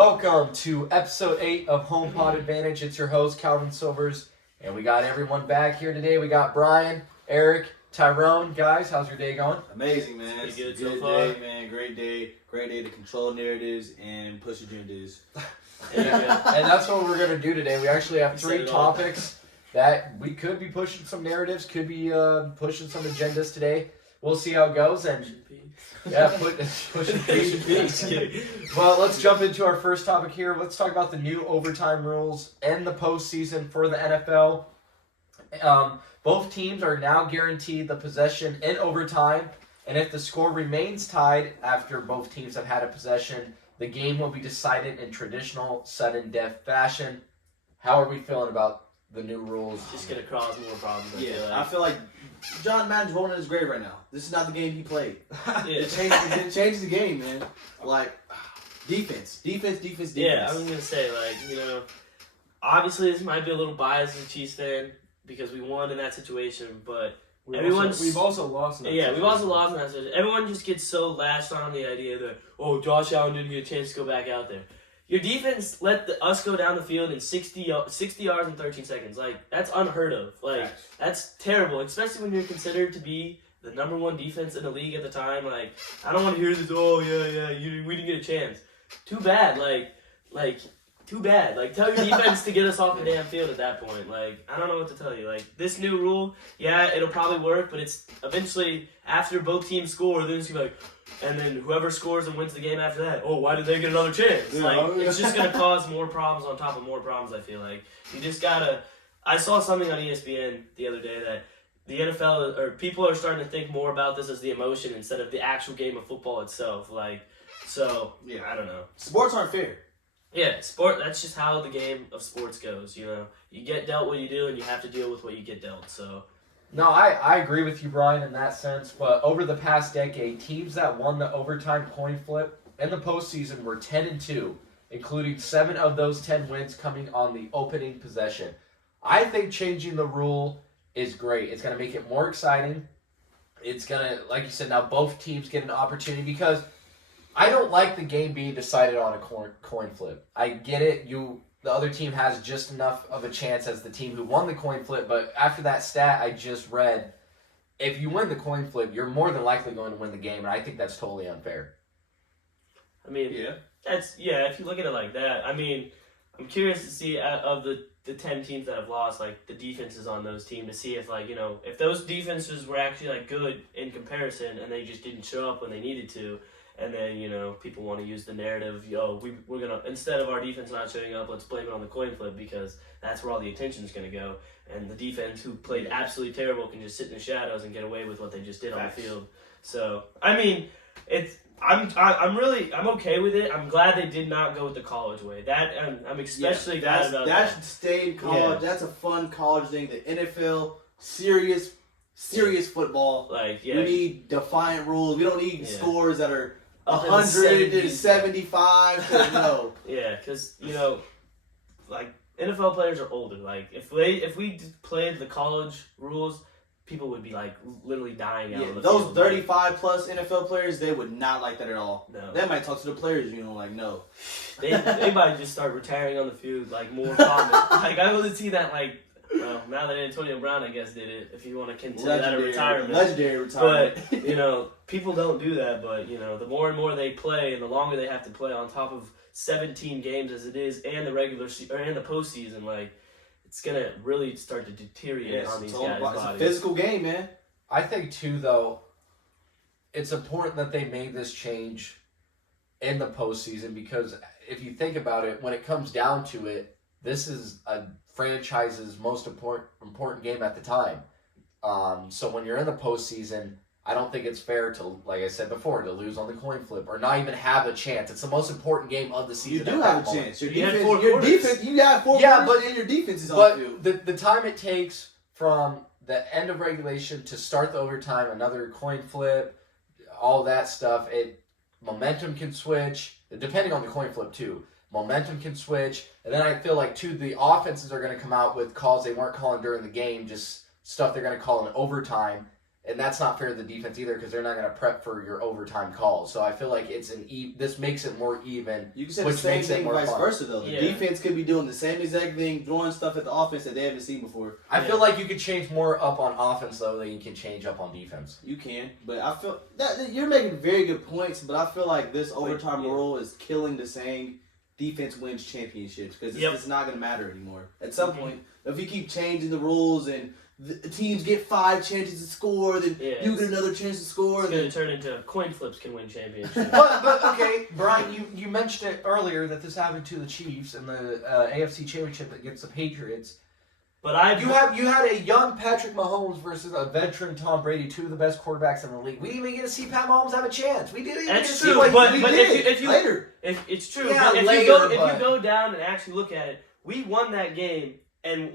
Welcome to episode 8 of Home Pod Advantage. It's your host, Calvin Silvers, and we got everyone back here today. We got Brian, Eric, Tyrone. Guys, how's your day going? Amazing, man. Pretty good Good so far. day, man. Great day. Great day to control narratives and push agendas. And that's what we're going to do today. We actually have 3 topics that we could be pushing some narratives, could be pushing some agendas today. We'll see how it goes. And pushing peace. Well, let's jump into our first topic here. Let's talk about the new overtime rules and the postseason for the NFL. Both teams are now guaranteed the possession in overtime, and if the score remains tied after both teams have had a possession, the game will be decided in traditional sudden death fashion. How are we feeling about the new rules? Just gonna cause more problems. I feel like John Madden's rolling in his grave right now. This is not the game he played. Yeah. It changed the game, man. Like, defense. Yeah, I was gonna say, obviously this might be a little biased as a Chiefs fan because we won in that situation, but we've also lost in that situation. we've also lost in that situation. Everyone just gets so lashed on the idea that, Josh Allen didn't get a chance to go back out there. Your defense let us go down the field in 60 yards in 13 seconds. That's unheard of. That's terrible, especially when you're considered to be the number 1 defense in the league at the time. I don't want to hear this, we didn't get a chance. Too bad. Too bad. Tell your defense to get us off the damn field at that point. I don't know what to tell you. This new rule, it'll probably work, but it's eventually, after both teams score, then it's going to be and then whoever scores and wins the game after that, why did they get another chance? It's just going to cause more problems on top of more problems, I feel like. You just got to... I saw something on ESPN the other day that the NFL, or people are starting to think more about this as the emotion instead of the actual game of football itself. I don't know. Sports aren't fair. Yeah, that's just how the game of sports goes, You get dealt what you do, and you have to deal with what you get dealt, so... No, I agree with you, Brian, in that sense. But over the past decade, teams that won the overtime coin flip in the postseason were 10-2, including 7 of those 10 wins coming on the opening possession. I think changing the rule is great. It's going to make it more exciting. It's going to, like you said, now both teams get an opportunity because I don't like the game being decided on a coin flip. I get it. The other team has just enough of a chance as the team who won the coin flip, but after that stat I just read, if you win the coin flip, you're more than likely going to win the game, and I think that's totally unfair. I mean, if you look at it like that, I'm curious to see of the 10 teams that have lost, the defenses on those teams to see if, if those defenses were actually, good in comparison and they just didn't show up when they needed to. And then, people want to use the narrative, we're going to, instead of our defense not showing up, let's blame it on the coin flip because that's where all the attention is going to go. And the defense, who played absolutely terrible, can just sit in the shadows and get away with what they just did on the field. So, I'm okay with it. I'm glad they did not go with the college way. I'm especially glad about that. That should stay in college. Yeah. That's a fun college thing. The NFL, serious football. We need defiant rules. We don't need scores that are 100 to 75 to no. Yeah, because NFL players are older. If we played the college rules, people would be literally dying out of the those field. 35 plus NFL players, they would not like that at all. No. They might talk to the players, no. They might just start retiring on the field more common. I would see that now that Antonio Brown, I guess, did it, if you want to consider that a retirement. Legendary retirement. But, people don't do that. But, the more and more they play and the longer they have to play on top of 17 games as it is and the regular and the postseason, it's going to really start to deteriorate on these guys' bodies. It's a physical game, man. I think, too, though, it's important that they made this change in the postseason because if you think about it, when it comes down to it, this is a franchise's most important game at the time. So when you're in the postseason, I don't think it's fair to, like I said before, to lose on the coin flip or not even have a chance. It's the most important game of the season. You do have a chance. Your defense, you got 4 quarters and your defense is on field. But the time it takes from the end of regulation to start the overtime, another coin flip, all that stuff, momentum can switch, depending on the coin flip too. Momentum can switch, and then I feel like, too, the offenses are going to come out with calls they weren't calling during the game, just stuff they're going to call in overtime, And that's not fair to the defense either because they're not going to prep for your overtime calls. So I feel like it's this makes it more even. You can say the same thing vice versa, though. The defense could be doing the same exact thing, throwing stuff at the offense that they haven't seen before. I feel like you could change more up on offense, though, than you can change up on defense. You can, but I feel that you're making very good points, but I feel like this overtime rule is killing the saying defense wins championships because it's not going to matter anymore. At some point, if you keep changing the rules and the teams get 5 chances to score, then you get another chance to score. It's going to turn into coin flips can win championships. but okay, Brian, you mentioned it earlier that this happened to the Chiefs in the AFC Championship against the Patriots. But you had a young Patrick Mahomes versus a veteran Tom Brady, 2 of the best quarterbacks in the league. We didn't even get to see Pat Mahomes have a chance. We didn't even get to see what he did. If it's true, yeah, if you go down and actually look at it, we won that game. And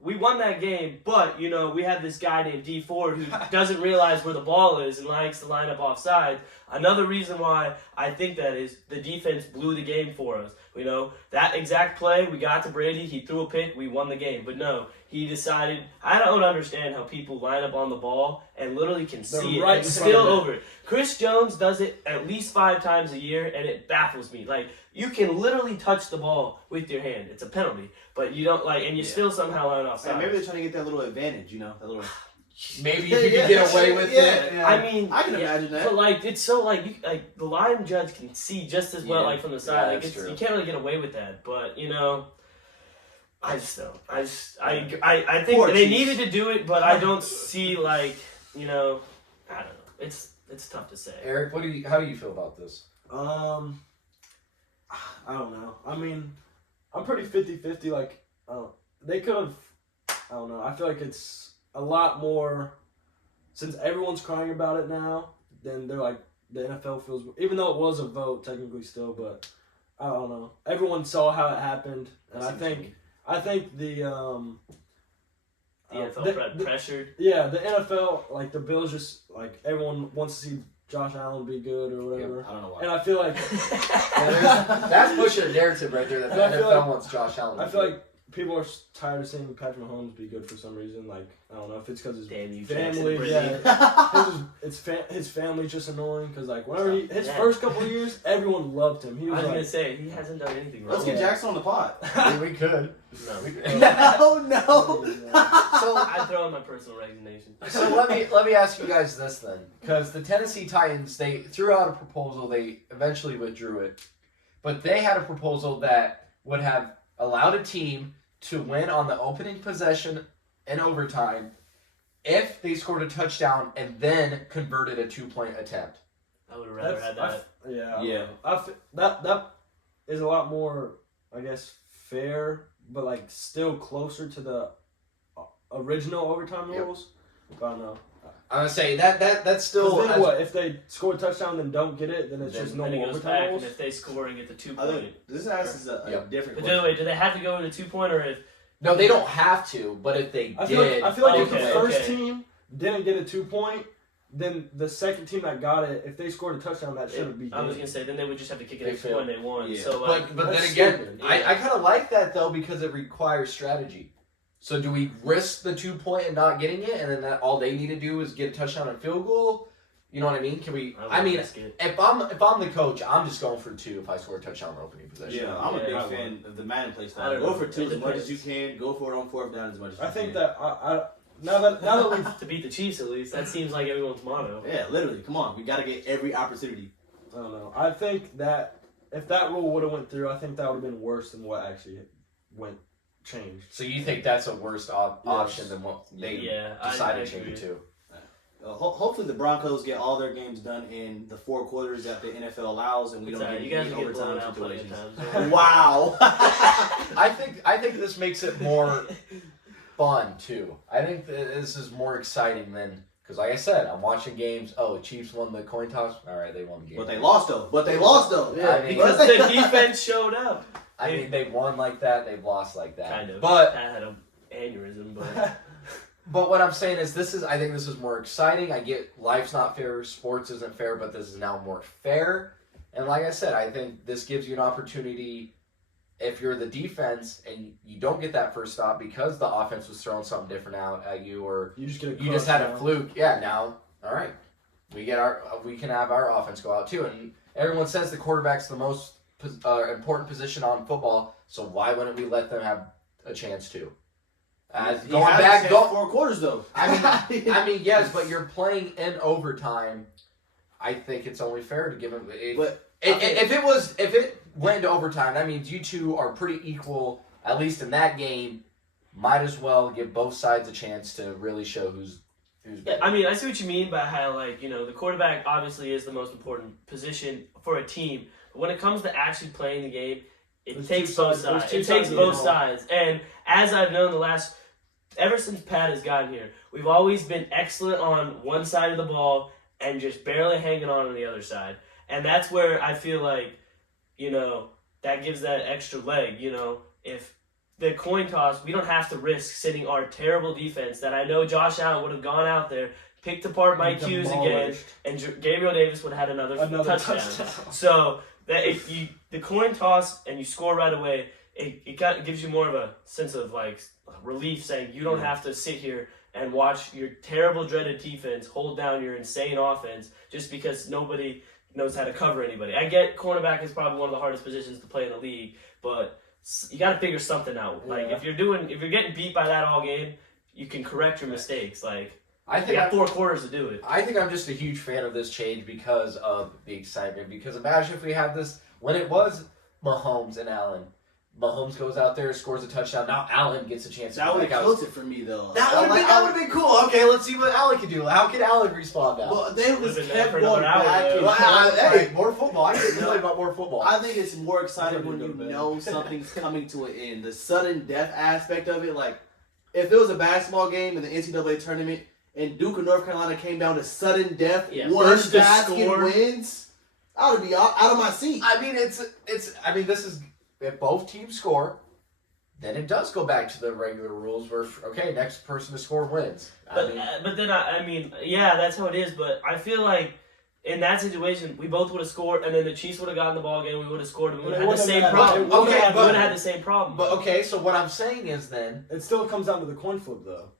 we won that game, but, we have this guy named D Ford who doesn't realize where the ball is and likes to line up offside. Another reason why I think that is the defense blew the game for us. That exact play, we got to Brady, he threw a pick, we won the game. But no, he decided, I don't understand how people line up on the ball and literally can see it and still over it. Chris Jones does it at least 5 times a year, and it baffles me. Like, you can literally touch the ball with your hand. It's a penalty. But you don't, and you still somehow line offside. Maybe they're trying to get that little advantage, that little... Maybe you can get away with it. Yeah. I mean, I can imagine that. But it's so the line judge can see just as well from the side. You can't really get away with that. But I just don't. I think they needed to do it, but I don't see I don't know. It's tough to say. Eric, how do you feel about this? I don't know. I mean, I'm pretty 50-50. They could have. I don't know. I feel like it's a lot more, since everyone's crying about it now, then they're like, the NFL feels, even though it was a vote technically still, but I don't know. Everyone saw how it happened, and I think the NFL pressured. Yeah, the NFL, the Bills just, everyone wants to see Josh Allen be good or whatever. Yeah, I don't know why. And I feel like that's pushing a narrative right there that the NFL wants Josh Allen. I feel like people are tired of seeing Patrick Mahomes be good for some reason. I don't know if it's because his family. His family's just annoying because whenever his first couple of years, everyone loved him. I was gonna say he hasn't done anything wrong. Let's get Jackson on the pod. We could. No. So I throw in my personal resignation. So let me ask you guys this then, because the Tennessee Titans, they threw out a proposal. They eventually withdrew it, but they had a proposal that would have allowed a team to win on the opening possession in overtime if they scored a touchdown and then converted a 2-point attempt. I would have rather had that. That is a lot more, I guess, fair, but still closer to the original overtime rules. But I don't know. I'm gonna say that's still. Then what if they score a touchdown and don't get it? Then it's just normal overtime rules. And if they score and get the 2-point, this is a different. But way, do they have to go to 2-point or if? No, they don't have to. But if they did, I feel like if the first team didn't get a 2-point, then the second team that got it, if they scored a touchdown, that shouldn't be. I was gonna say then they would just have to kick it extra when they won. Yeah. So, but then again, I kind of like that though because it requires strategy. So do we risk the 2-point and not getting it, and then all they need to do is get a touchdown and field goal? You know what I mean? Can we? If I'm the coach, I'm just going for 2 if I score a touchdown on opening possession. Yeah, I'm a big fan of the Madden play style. Go for 2 as much as you can. Go for it on 4th down as much as you can. I think that now that we've to beat the Chiefs at least, that seems like everyone's motto. Yeah, literally. Come on, we got to get every opportunity. I don't know. I think that if that rule would have went through, I think that would have been worse than what actually changed. So you think that's a worse option than what they decided to change it to? Hopefully the Broncos get all their games done in the 4 quarters that the NFL allows, and we don't get any overtime situations. Wow. I think this makes it more fun too. I think this is more exciting than because, like I said, I'm watching games. Oh, Chiefs won the coin toss. All right, they won the game. But they lost though. Yeah, because the defense showed up. I mean, they've won like that. They've lost like that. Kind of. But Pat had an aneurysm, but. But what I'm saying is I think this is more exciting. I get life's not fair, sports isn't fair, but this is now more fair. And like I said, I think this gives you an opportunity if you're the defense and you don't get that first stop because the offense was throwing something different out at you, or You just had a fluke. Yeah, now all right, we can have our offense go out too. And everyone says the quarterback's the most important position on football, so why wouldn't we let them have a chance to? Going back 4 quarters though. I mean, yes, but you're playing in overtime. I think it's only fair to give him. If it went into overtime, that means you two are pretty equal, at least in that game. Might as well give both sides a chance to really show who's better. I mean, I see what you mean by how, the quarterback obviously is the most important position for a team. But when it comes to actually playing the game, it takes both sides. It takes both sides. And as I've known ever since Pat has gotten here, we've always been excellent on one side of the ball and just barely hanging on the other side. And that's where I feel like, that gives that extra leg. If the coin toss, we don't have to risk sitting our terrible defense that I know Josh Allen would have gone out there, picked apart my cues again, and Gabriel Davis would have had another touchdown. So that if the coin toss and you score right away, it gives you more of a sense of relief, saying you don't have to sit here and watch your terrible dreaded defense hold down your insane offense just because nobody knows how to cover anybody. I get cornerback is probably one of the hardest positions to play in the league, but you got to figure something out. If you're getting beat by that all game, you can correct your mistakes. I think you got 4 quarters to do it. I think I'm just a huge fan of this change because of the excitement. Because imagine if we had this when it was Mahomes and Allen. Mahomes goes out there, scores a touchdown. Now Allen gets a chance to that would have killed it for me, though. That would have been cool. Okay, let's see what Allen can do. How can Allen respond now? Well, they just kept going back. Hey, more football. I can tell you about more football. I think it's more exciting when you know something's coming to an end. The sudden death aspect of it, if it was a basketball game in the NCAA tournament and Duke of North Carolina came down to sudden death, one basket wins, I would be out of my seat. I mean, this is. If both teams score, then it does go back to the regular rules where, next person to score wins. But then, that's how it is. But I feel like in that situation, we both would have scored, and then the Chiefs would have gotten the ball game, we would have scored, and we would have had the same problem. We would have had the same problem. But, so what I'm saying is then... It still comes down to the coin flip, though.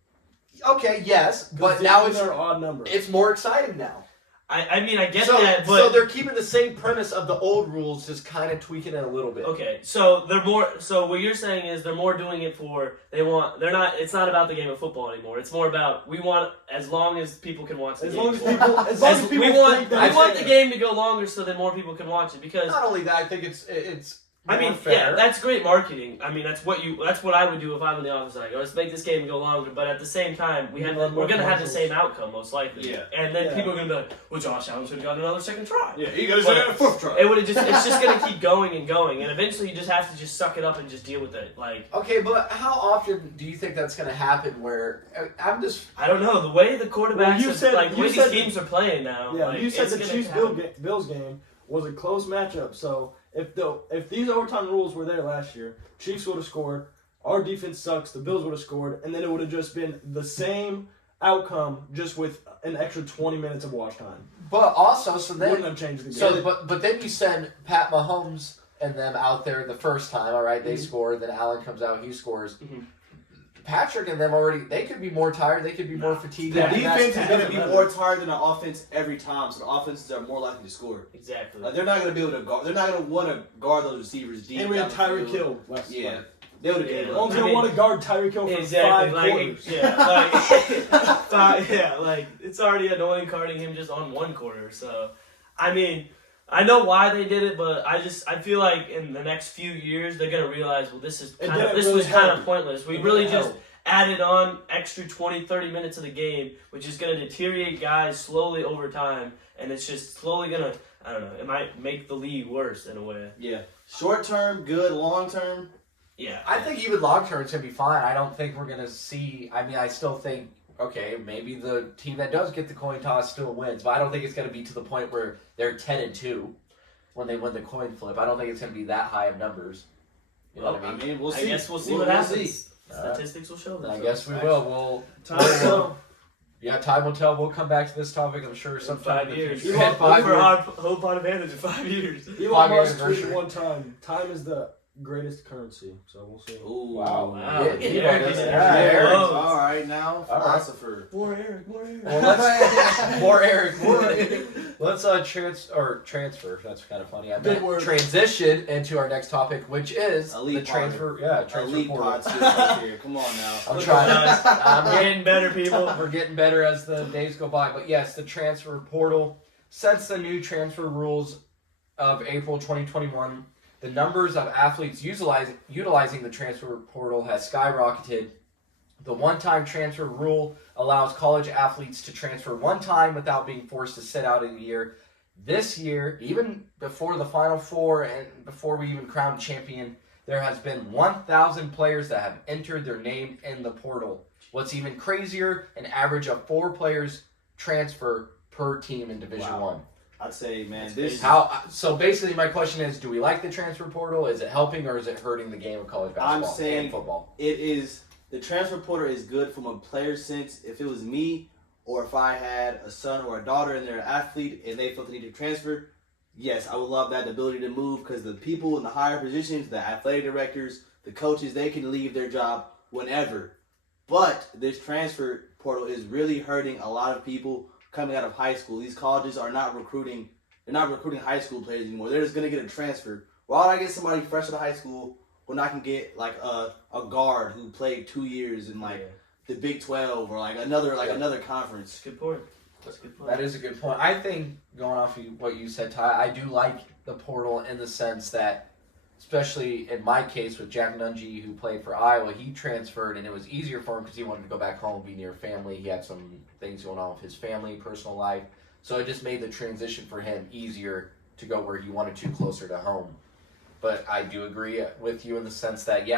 Okay, yes, but now it's... odd numbers. It's more exciting now. I get that, but... So they're keeping the same premise of the old rules, just kind of tweaking it a little bit. Okay, so they're more... So what you're saying is they're more doing it for... It's not about the game of football anymore. It's more about, we want, as long as people can watch the game. We want the game to go longer so that more people can watch it, because... Not only that, I think it's fair. Yeah, that's great marketing. I mean, that's what I would do if I'm in the office. Let's make this game go longer. But at the same time, we're going to have the same outcome, most likely. Yeah. And then people are going to be like, well, Josh Allen should have gotten another second try. Yeah, he got a fourth try. It's just going to keep going and going. And eventually you just have to just suck it up and just deal with it. Okay, but how often do you think that's going to happen where... I don't know. The way the quarterbacks... the way these teams are playing now... Yeah, you said the Chiefs-Bills game was a close matchup, so... If these overtime rules were there last year, Chiefs would have scored, our defense sucks, the Bills would have scored, and then it would have just been the same outcome, just with an extra 20 minutes of watch time. But also, so then... Wouldn't have changed the game. But then you send Pat Mahomes and them out there the first time, all right, they score, then Allen comes out, he scores. Mm-hmm. Patrick and them already, they could be more tired, they could be more fatigued. The defense is going to be more tired than the offense every time, so the offenses are more likely to score. Exactly. They're not going to be able to guard. They're not going to want to guard those receivers deep. And we had Tyreek Hill last Yeah. night. They would have gave No one's going to want to guard Tyreek Hill for 5 quarters. It's already annoying guarding him just on one quarter. So, I mean, I know why they did it, but I feel like in the next few years they're gonna realize, well, this was kind of pointless. We really just added on extra 20-30 minutes of the game, which is gonna deteriorate guys slowly over time, and it's just slowly gonna, I don't know, it might make the league worse in a way. Yeah. Short term, good. Long term, yeah. I think even long term it's gonna be fine. I don't think we're gonna see. I mean, I still think. Okay, maybe the team that does get the coin toss still wins, but I don't think it's going to be to the point where they're 10-2 when they win the coin flip. I don't think it's going to be that high of numbers. You know what I mean? We'll see. I guess we'll see what happens. Statistics will show that. I guess we will. Time will tell. We'll come back to this topic, I'm sure, sometime in 5 years. For our hope on advantage in 5 years. Elon Musk tweeted one time, time is the greatest currency. So we'll see. Ooh, Wow. Yeah, Eric. Eric. All right, now philosopher. More Eric. Well, let's more Eric. Let's transfer. That's kind of funny. I Good meant word. transition into our next topic, which is Elite the transfer. Yeah, transfer Elite portal. pod right here. Come on now. I'm trying. I'm getting better, people. We're getting better as the days go by. But yes, the transfer portal. Since the new transfer rules of April 2021, the numbers of athletes utilizing the transfer portal has skyrocketed. The one-time transfer rule allows college athletes to transfer one time without being forced to sit out a year. This year, even before the Final Four and before we even crowned champion, there has been 1,000 players that have entered their name in the portal. What's even crazier, an average of 4 players transfer per team in Division One. I'd say, man, So basically, my question is: do we like the transfer portal? Is it helping or is it hurting the game of college basketball I'm saying and football? it is. The transfer portal is good from a player sense. If it was me, or if I had a son or a daughter and they're an athlete and they felt the need to transfer, yes, I would love that ability to move because the people in the higher positions, the athletic directors, the coaches, they can leave their job whenever. But this transfer portal is really hurting a lot of people coming out of high school. These colleges are not recruiting. They're not recruiting high school players anymore. They're just gonna get a transfer. Why would I get somebody fresh out of high school when I can get like a guard who played 2 years in like the Big 12 or like another conference? Good point. That's a good point. That is a good point. I think going off of what you said, Ty, I do like the portal in the sense that, especially in my case with Jack Nungy, who played for Iowa, he transferred and it was easier for him because he wanted to go back home, be near family. He had some things going on with his family, personal life. So it just made the transition for him easier to go where he wanted to, closer to home. But I do agree with you in the sense that,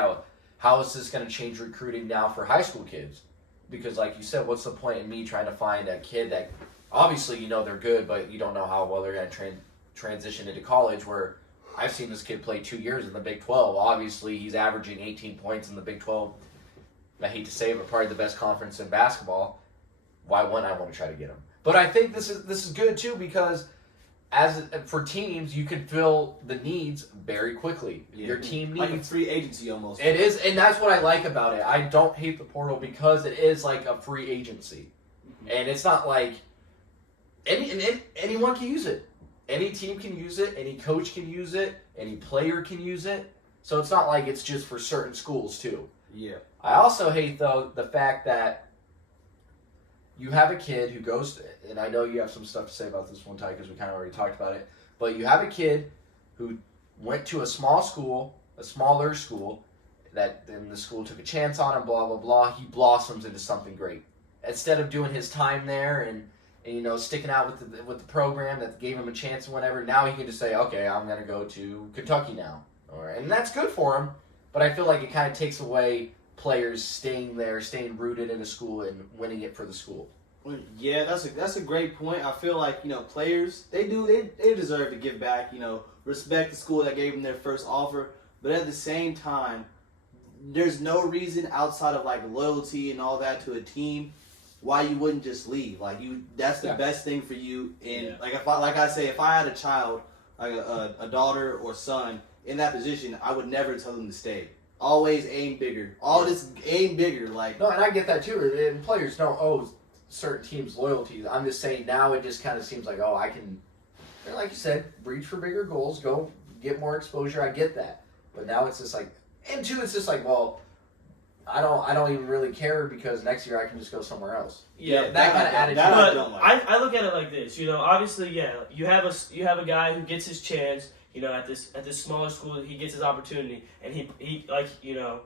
how is this going to change recruiting now for high school kids? Because like you said, what's the point in me trying to find a kid that, obviously they're good, but you don't know how well they're going to transition into college, where I've seen this kid play 2 years in the Big 12. Obviously, he's averaging 18 points in the Big 12. I hate to say it, but probably the best conference in basketball. Why wouldn't I want to try to get him? But I think this is good too, because for teams, you can fill the needs very quickly. Yeah. Your team needs, like a free agency almost. It is, and that's what I like about it. I don't hate the portal because it is like a free agency, and it's not like anyone can use it. Any team can use it. Any coach can use it. Any player can use it. So it's not like it's just for certain schools too. Yeah. I also hate though the fact that you have a kid who goes, and I know you have some stuff to say about this one, Ty, because we kind of already talked about it, but you have a kid who went to a smaller school, that then the school took a chance on him, blah, blah, blah. He blossoms into something great. Instead of doing his time there and sticking out with the program that gave him a chance and whatever, now he can just say, okay, I'm going to go to Kentucky now. And that's good for him, but I feel like it kind of takes away players staying there, staying rooted in a school and winning it for the school. Yeah, that's a great point. I feel like, players, they deserve to give back, respect the school that gave them their first offer, but at the same time, there's no reason outside of like loyalty and all that to a team why you wouldn't just leave. Like that's the best thing for you. And if I had a child, like a daughter or son in that position, I would never tell them to stay. Always aim bigger. Aim bigger. Like no, and I get that too. And players don't owe certain teams loyalties. I'm just saying now it just kind of seems like, I can, like you said, reach for bigger goals, go get more exposure. I get that, but now it's just like, and two, it's just like, well, I don't even really care because next year I can just go somewhere else. Yeah, that kind of attitude. But I look at it like this. Obviously, you have a guy who gets his chance. At this smaller school, he gets his opportunity, and he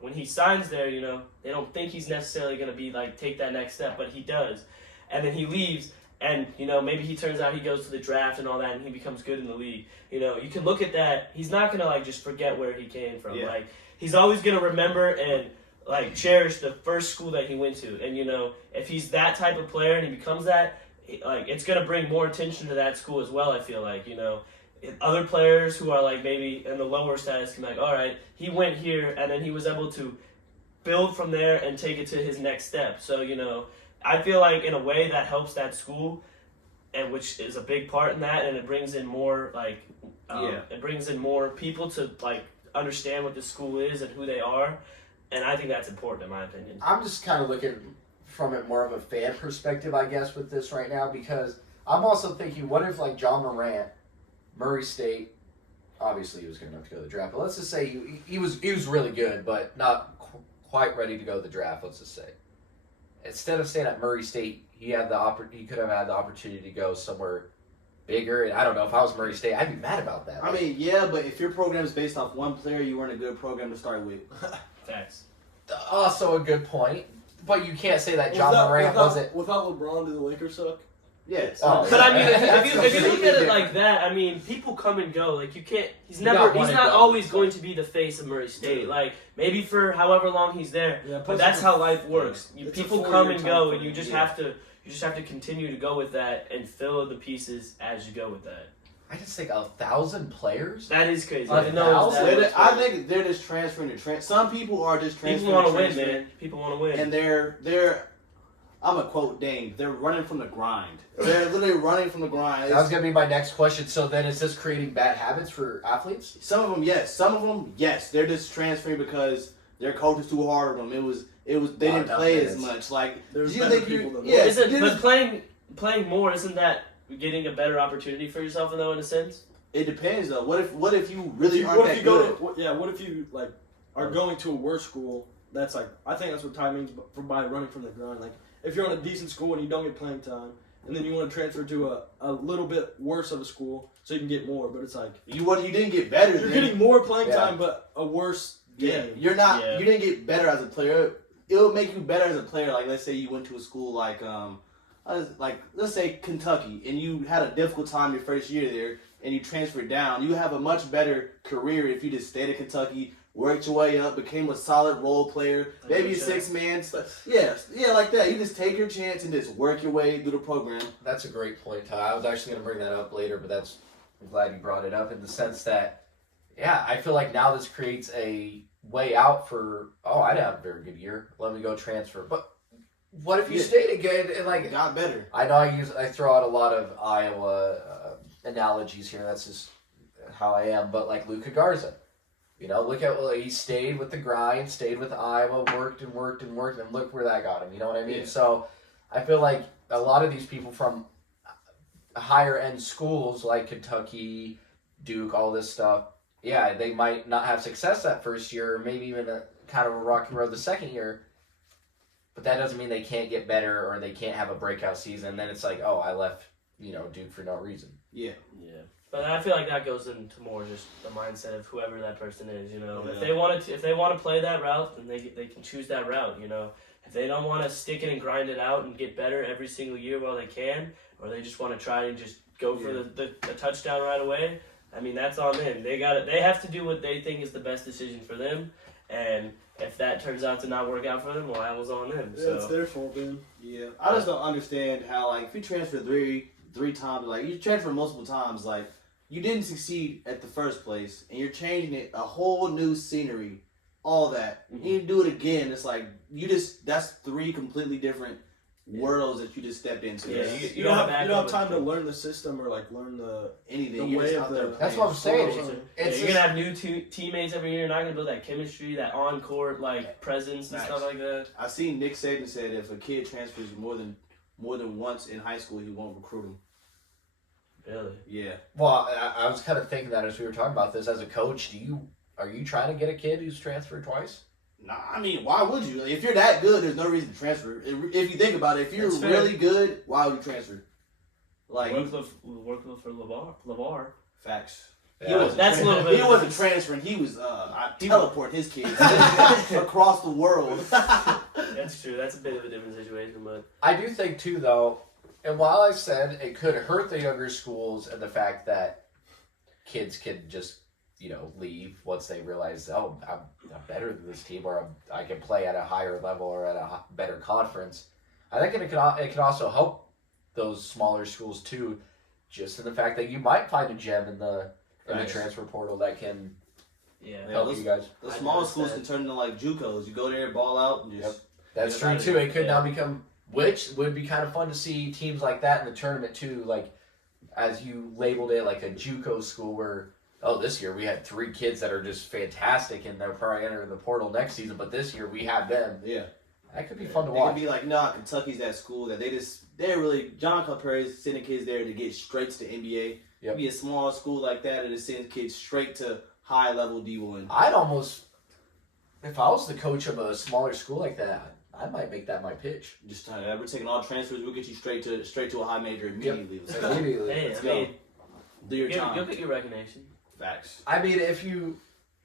when he signs there, they don't think he's necessarily going to be like take that next step, but he does, and then he leaves, and maybe he turns out he goes to the draft and all that, and he becomes good in the league. You can look at that. He's not going to like just forget where he came from. Yeah. Like he's always going to remember and like cherish the first school that he went to, and if he's that type of player and he becomes that, like it's going to bring more attention to that school as well. I feel like other players who are like maybe in the lower status can be like, all right, he went here and then he was able to build from there and take it to his next step. So, I feel like in a way that helps that school, and which is a big part in that, and it brings in more it brings in more people to like understand what the school is and who they are, and I think that's important in my opinion. I'm just kind of looking from it more of a fan perspective, I guess, with this right now, because I'm also thinking, what if like John Morant, Murray State, obviously he was going to have to go to the draft, but let's just say he was really good, but not quite ready to go to the draft. Let's just say instead of staying at Murray State, he could have had the opportunity to go somewhere bigger. And I don't know, if I was Murray State, I'd be mad about that. I mean, yeah, but if your program is based off one player, you weren't a good program to start with. Facts. Also a good point, but you can't say that John Morant wasn't. Without LeBron, do the Lakers suck? Yes. Oh, But I mean, if you look at it like that, I mean, people come and go. Like you can't. He's not always going to be the face of Murray State. Like maybe for however long he's there. Yeah, but that's how life works. People come and go, and you just yeah. have to continue to go with that and fill the pieces as you go with that. I just think 1,000 players. That is crazy. I didn't know it was that I think they're just transferring to some people are just transferring. People want to win, man. People want to win. And they're I'm a quote Dame. They're running from the grind. They're literally running from the grind. That was gonna be my next question. So then, is this creating bad habits for athletes? Some of them, yes. Some of them, yes. They're just transferring because their coach is too hard on them. It was. They didn't play as much. Like, There's you better think people you? than Yeah. But playing more, isn't that getting a better opportunity for yourself, though, in a sense? It depends though. What if you really aren't that good? What if you like are going to a worse school? That's like I think that's what Ty means by running from the grind. Like if you're on a decent school and you don't get playing time, and then you want to transfer to a little bit worse of a school so you can get more, but it's like You didn't get better. you're getting more playing time, but a worse game. You're not. Yeah. You didn't get better as a player. It'll make you better as a player. Like let's say you went to a school like let's say Kentucky, and you had a difficult time your first year there, and you transferred down. You have a much better career if you just stayed at Kentucky, worked your way up, became a solid role player, maybe a 6-man. Yeah, like that. You just take your chance and just work your way through the program. That's a great point, Ty. I was actually going to bring that up later, but I'm glad you brought it up in the sense that, yeah, I feel like now this creates a way out for, I didn't have a very good year. Let me go transfer. But what if you stayed again and like Got better. I know I throw out a lot of Iowa analogies here. That's just how I am. But like Luka Garza, look at he stayed with the grind, stayed with Iowa, worked, and look where that got him. You know what I mean? Yeah. So I feel like a lot of these people from higher end schools like Kentucky, Duke, all this stuff, yeah, they might not have success that first year, or maybe even a kind of a rocky road the second year. But that doesn't mean they can't get better or they can't have a breakout season. And then it's like, I left, Duke for no reason. Yeah. Yeah. But I feel like that goes into more just the mindset of whoever that person is, Yeah. If they want to play that route, then they can choose that route, If they don't want to stick it and grind it out and get better every single year while they can, or they just want to try and just go for the touchdown right away, I mean, that's on them. They have to do what they think is the best decision for them, and if that turns out to not work out for them, well, that was on them. Yeah, So it's their fault, man. Yeah. I just don't understand how like if you transfer three times, like you transfer multiple times, like you didn't succeed at the first place, and you're changing it a whole new scenery, all that. Mm-hmm. You do it again. It's like that's 3 completely different worlds that you just stepped into. Yeah, You don't have time to learn the system or like learn anything. the You're way just of out there the- That's what I'm saying. you're It's gonna have new teammates every year. You're not gonna build that chemistry, that on court presence and Nice. stuff like that. I've seen Nick Saban said if a kid transfers more than once in high school, he won't recruit him. Really? Yeah. Well, I was kind of thinking that as we were talking about this. As a coach, are you trying to get a kid who's transferred twice? Nah, I mean, why would you? If you're that good, there's no reason to transfer. If you think about it, if you're That's fair. really good, why would you transfer? Like Workload for LeVar. facts. Yeah. That's a little bit. He wasn't transferring. He was teleporting his kids across the world. That's true. That's a bit of a different situation, but I do think too, though, and while I said it could hurt the younger schools and the fact that kids can just leave once they realize, I'm better than this team, or I can play at a higher level or at a better conference. I think it can also help those smaller schools too, just in the fact that you might find a gem in the transfer portal that can help you guys. The smaller schools can turn into like JUCOs. You go there, ball out, and just. That's true too. It could now become, which would be kind of fun to see teams like that in the tournament too. Like, as you labeled it, like a JUCO school where this year we had 3 kids that are just fantastic and they're probably entering the portal next season, but this year we have them. Yeah. That could be fun to They watch. could be like, nah, Kentucky's that school that they're really, John Calipari's sending kids there to get straight to the NBA. Yep. Be a small school like that and it sends kids straight to high level D1. I'd almost, if I was the coach of a smaller school like that, I might make that my pitch. Just we're taking all transfers. We'll get you straight to a high major immediately. Yep. Let's go. Immediately. Hey, Let's I go. mean, Do your time. you'll get your recognition. Facts. I mean, if you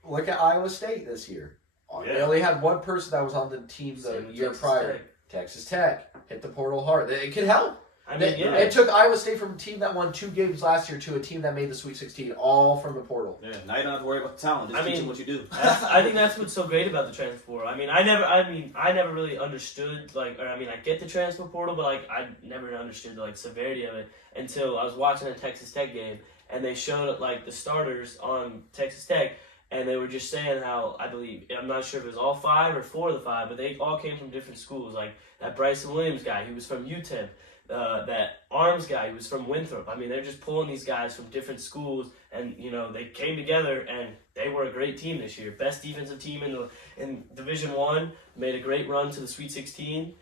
look at Iowa State this year, they only had one person that was on the team the Same with year Texas prior. Tech. Texas Tech hit the portal hard. It could help. I mean, yeah. It took Iowa State from a team that won 2 games last year to a team that made the Sweet 16, all from the portal. Yeah. Now you don't have to worry about the talent. Just teach them what you do. I think that's what's so great about the transfer portal. I never really understood I get the transfer portal, but I never understood the severity of it until I was watching a Texas Tech game and they showed the starters on Texas Tech and they were just saying how I'm not sure if it was all 5 or 4 of the 5, but they all came from different schools. Like that Bryson Williams guy, he was from UTEP. That Arms guy, who was from Winthrop. I mean, they're just pulling these guys from different schools, and they came together, and they were a great team this year. Best defensive team in Division I, made a great run to the Sweet 16.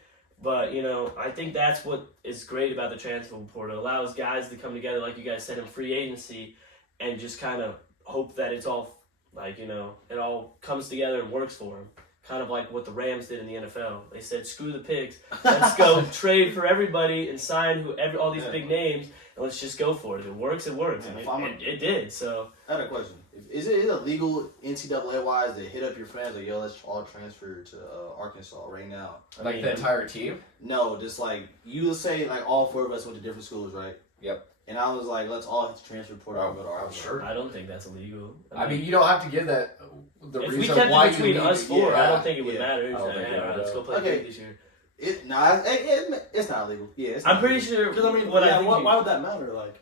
But I think that's what is great about the transfer portal. It allows guys to come together, like you guys said, in free agency, and just kind of hope that it's all it all comes together and works for them. Kind of like what the Rams did in the NFL. They said, screw the pigs. Let's go trade for everybody and sign all these big names, and let's just go for it. If it works, it works. Yeah, it did. So I had a question. Is it illegal NCAA-wise to hit up your friends like, yo, let's all transfer to Arkansas right now? Like the entire team? No, just you say all 4 of us went to different schools, right? Yep. And I was like, let's all hit the transfer portal and go to Arkansas. Sure. I don't think that's illegal. I mean, you don't have to give that the if reason we kept why it between you need us to- 4, yeah. I don't think it would matter. I don't think it would. Let's go play Okay. big this year. It's not illegal. Yeah, it's I'm not pretty illegal. sure. Because I mean, why would that matter? Like,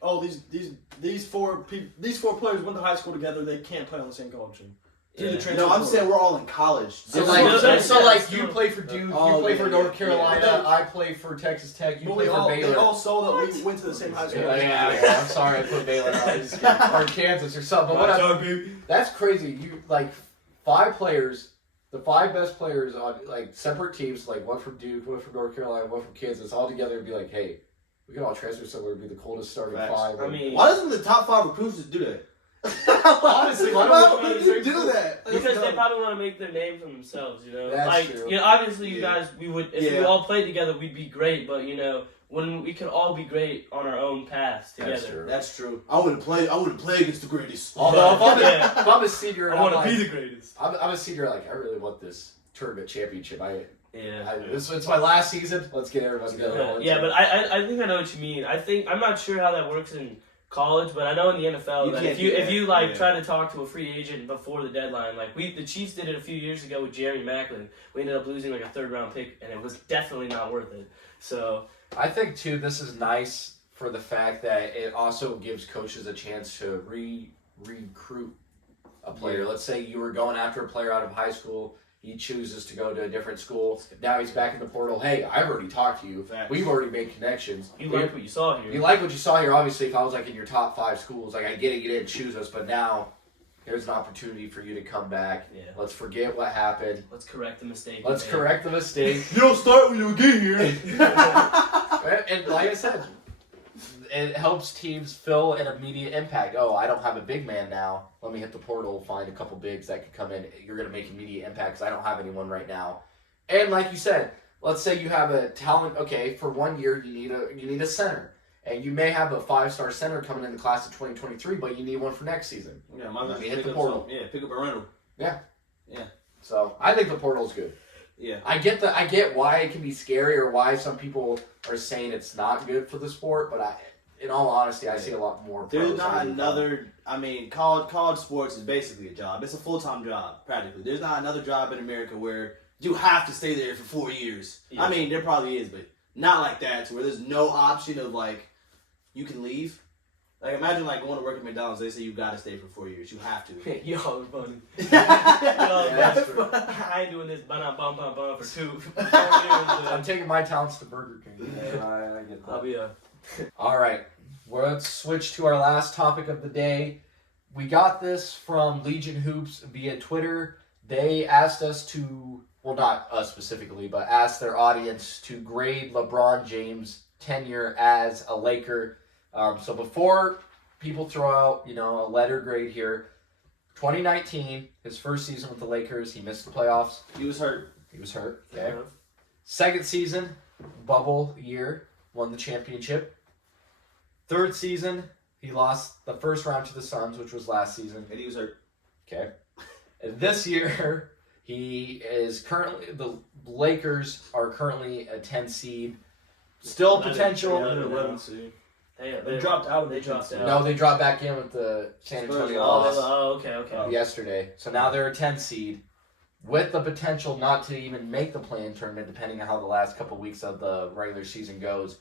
these 4 players went to high school together. They can't play on the same college team. Yeah. No, I'm saying we're all in college. So you play for Duke, you play for North Carolina, I play for Texas Tech, you play for Baylor. They all saw that we went to the same high school. Yeah, I'm sorry I put Baylor on, or Kansas or something. But that's crazy. You 5 players, the 5 best players on separate teams, one from Duke, one from North Carolina, one from Kansas, all together and be like, hey, we can all transfer somewhere and be the coldest starting 5. I mean, why doesn't the top 5 recruits just do that? Honestly, why would you do that? because they probably want to make their name for themselves, That's true. Obviously you guys, we would, if we Yeah. all played together, we'd be great, but when we could all be great on our own paths together. That's true. That's true. I wouldn't play against the greatest. Although Yeah. if I'm a senior, and I want I'm to like, be the greatest. I'm a senior. I really want this tournament championship. Yeah. It's my last season. Let's get everybody together. Yeah, but I think I know what you mean. I'm not sure how that works in college, but I know in the NFL that if you try to talk to a free agent before the deadline, the Chiefs did it a few years ago with Jeremy Maclin. We ended up losing a 3rd round pick, and it was definitely not worth it. So I think too, this is nice for the fact that it also gives coaches a chance to recruit a player. Yeah. Let's say you were going after a player out of high school. He chooses to go to a different school. Now he's back in the portal. Hey, I've already talked to you. Facts. We've already made connections. you like what you saw here. You like what you saw here. Obviously, if I was in your top 5 schools, I get it, you didn't choose us, but now there's an opportunity for you to come back. Yeah. Let's forget what happened. Let's correct the mistake. Let's correct the mistake. You don't start when you get here. And like I said, it helps teams feel an immediate impact. Oh, I don't have a big man now. Let me hit the portal, find a couple bigs that could come in. You're going to make immediate impact because I don't have anyone right now. And like you said, let's say you have a talent. Okay, for 1 year you need a center, and you may have a 5-star center coming in the class of 2023, but you need one for next season. Yeah, Let me hit the portal. Pick up a rental. So I think the portal's good. Yeah. I get why it can be scary or why some people are saying it's not good for the sport, but in all honesty, I see a lot more. There's pros not than another. I mean, college sports is basically a job. It's a full-time job, practically. There's not another job in America where you have to stay there for 4 years. Yeah. I mean, there probably is, but not like that. To where there's no option of you can leave. Imagine going to work at McDonald's. They say you got to stay for 4 years. You have to. Yo, funny. that's true. I ain't doing this bum for 2 years. I'm taking my talents to Burger King. I get that. I'll be All right, well, let's switch to our last topic of the day. we got this from Legion Hoops via Twitter. They asked us to, well, not us specifically, but asked their audience to grade LeBron James' tenure as a Laker. So before people throw out, a letter grade here, 2019, his first season with the Lakers, he missed the playoffs. He was hurt. Okay. Second season, bubble year, won the championship. Third season, he lost the first round to the Suns, which was last season. And he was hurt. Okay. And this year, the Lakers are currently a 10 seed. Still potential. Yeah, they're 11 seed. They dropped out. No, they dropped back in with the San Antonio loss. Okay. Yesterday. So now they're a 10 seed with the potential not to even make the play-in tournament, depending on how the last couple weeks of the regular season goes.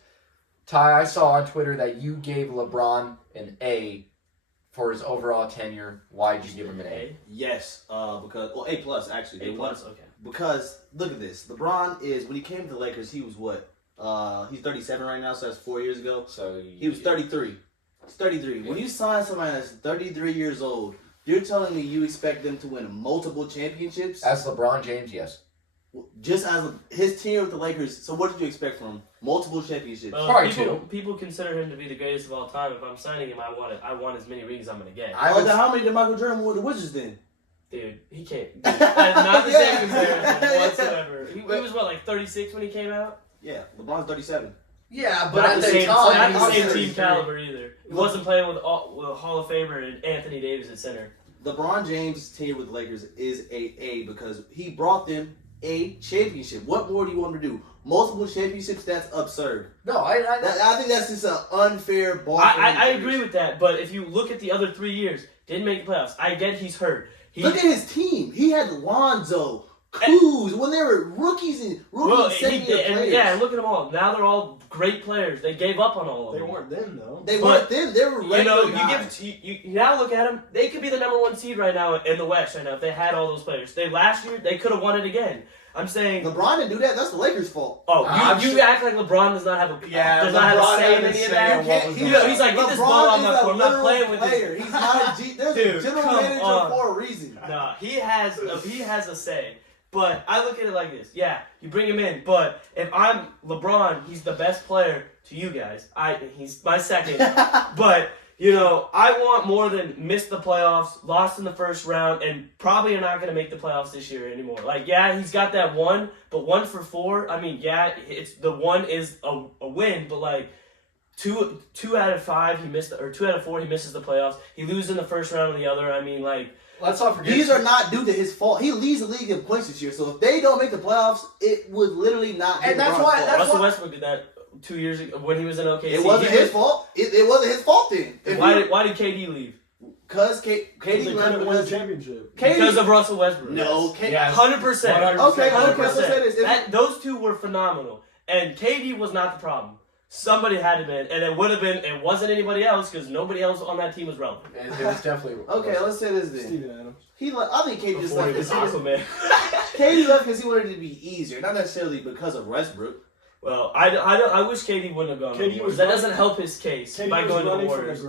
Ty, I saw on Twitter that you gave LeBron an A for his overall tenure. Why did you give him an A? Yes, A plus actually. A plus, okay. Because look at this, LeBron is when he came to the Lakers, he was what? He's 37 right now, so that's 4 years ago. So he was 33. He's 33. When you sign somebody that's 33 years old, you're telling me you expect them to win multiple championships? As LeBron James, yes. Just as his tenure with the Lakers, so what did you expect from him? Multiple championships. People consider him to be the greatest of all time. If I'm signing him, I want as many rings I'm going to get. Then how many did Michael Jordan win with the Wizards then? Dude, he can't. Not the same comparison whatsoever. He was, like 36 when he came out? Yeah, LeBron's 37. Yeah, but not at the the same, time, not the same team caliber either. He wasn't playing with Hall of Famer and Anthony Davis at center. LeBron James' tenure with the Lakers is A because he brought them a championship. What more do you want him to do? Multiple championships? That's absurd. No, I think that's just an unfair ball. I agree with that, but if you look at the other 3 years, didn't make the playoffs. I get he's hurt. Look at his team. He had Lonzo, Kuz, when they were rookies and second-year players. Yeah, and look at them all. Now they're all great players. They gave up on all of them. They weren't them, though. They weren't them. They were regular guys. You now look at them. They could be the number 1 seed right now in the West right now if they had all those players. Last year, they could have won it again. I'm saying LeBron didn't do that. That's the Lakers' fault. Oh, you act like LeBron does not have a say in any of that. He's like, get this ball on my court. I'm not playing with this. He's not a G. There's a general manager for a reason. No, he has a say. But I look at it like this. Yeah, you bring him in. But if I'm LeBron, he's the best player to you guys. He's my second. But I want more than missed the playoffs, lost in the first round, and probably are not going to make the playoffs this year anymore. Like, yeah, he's got that 1, but 1 for 4. I mean, yeah, it's the 1 is a win, but like 2 out of 5 he missed, or 2 out of 4 he misses the playoffs. He loses in the first round and the other. I mean, like, let's not forget these are not due to his fault. He leads the league in points this year, so if they don't make the playoffs, it would literally not be. And that's why Russell Westbrook did that 2 years ago when he was in OKC. It wasn't his fault. It wasn't his fault then. Why did KD leave? Because KD left won the championship. Because of Russell Westbrook. No, 100%. Okay, let's say this. Those two were phenomenal, and KD was not the problem. Somebody had to be, and it would have been. It wasn't anybody else because nobody else on that team was relevant. It was definitely okay. Let's say this then. Steven Adams. I think KD just left because KD left because he wanted it to be easier, not necessarily because of Westbrook. Well, I wish KD wouldn't have gone. Because that doesn't help his case by going to the Warriors.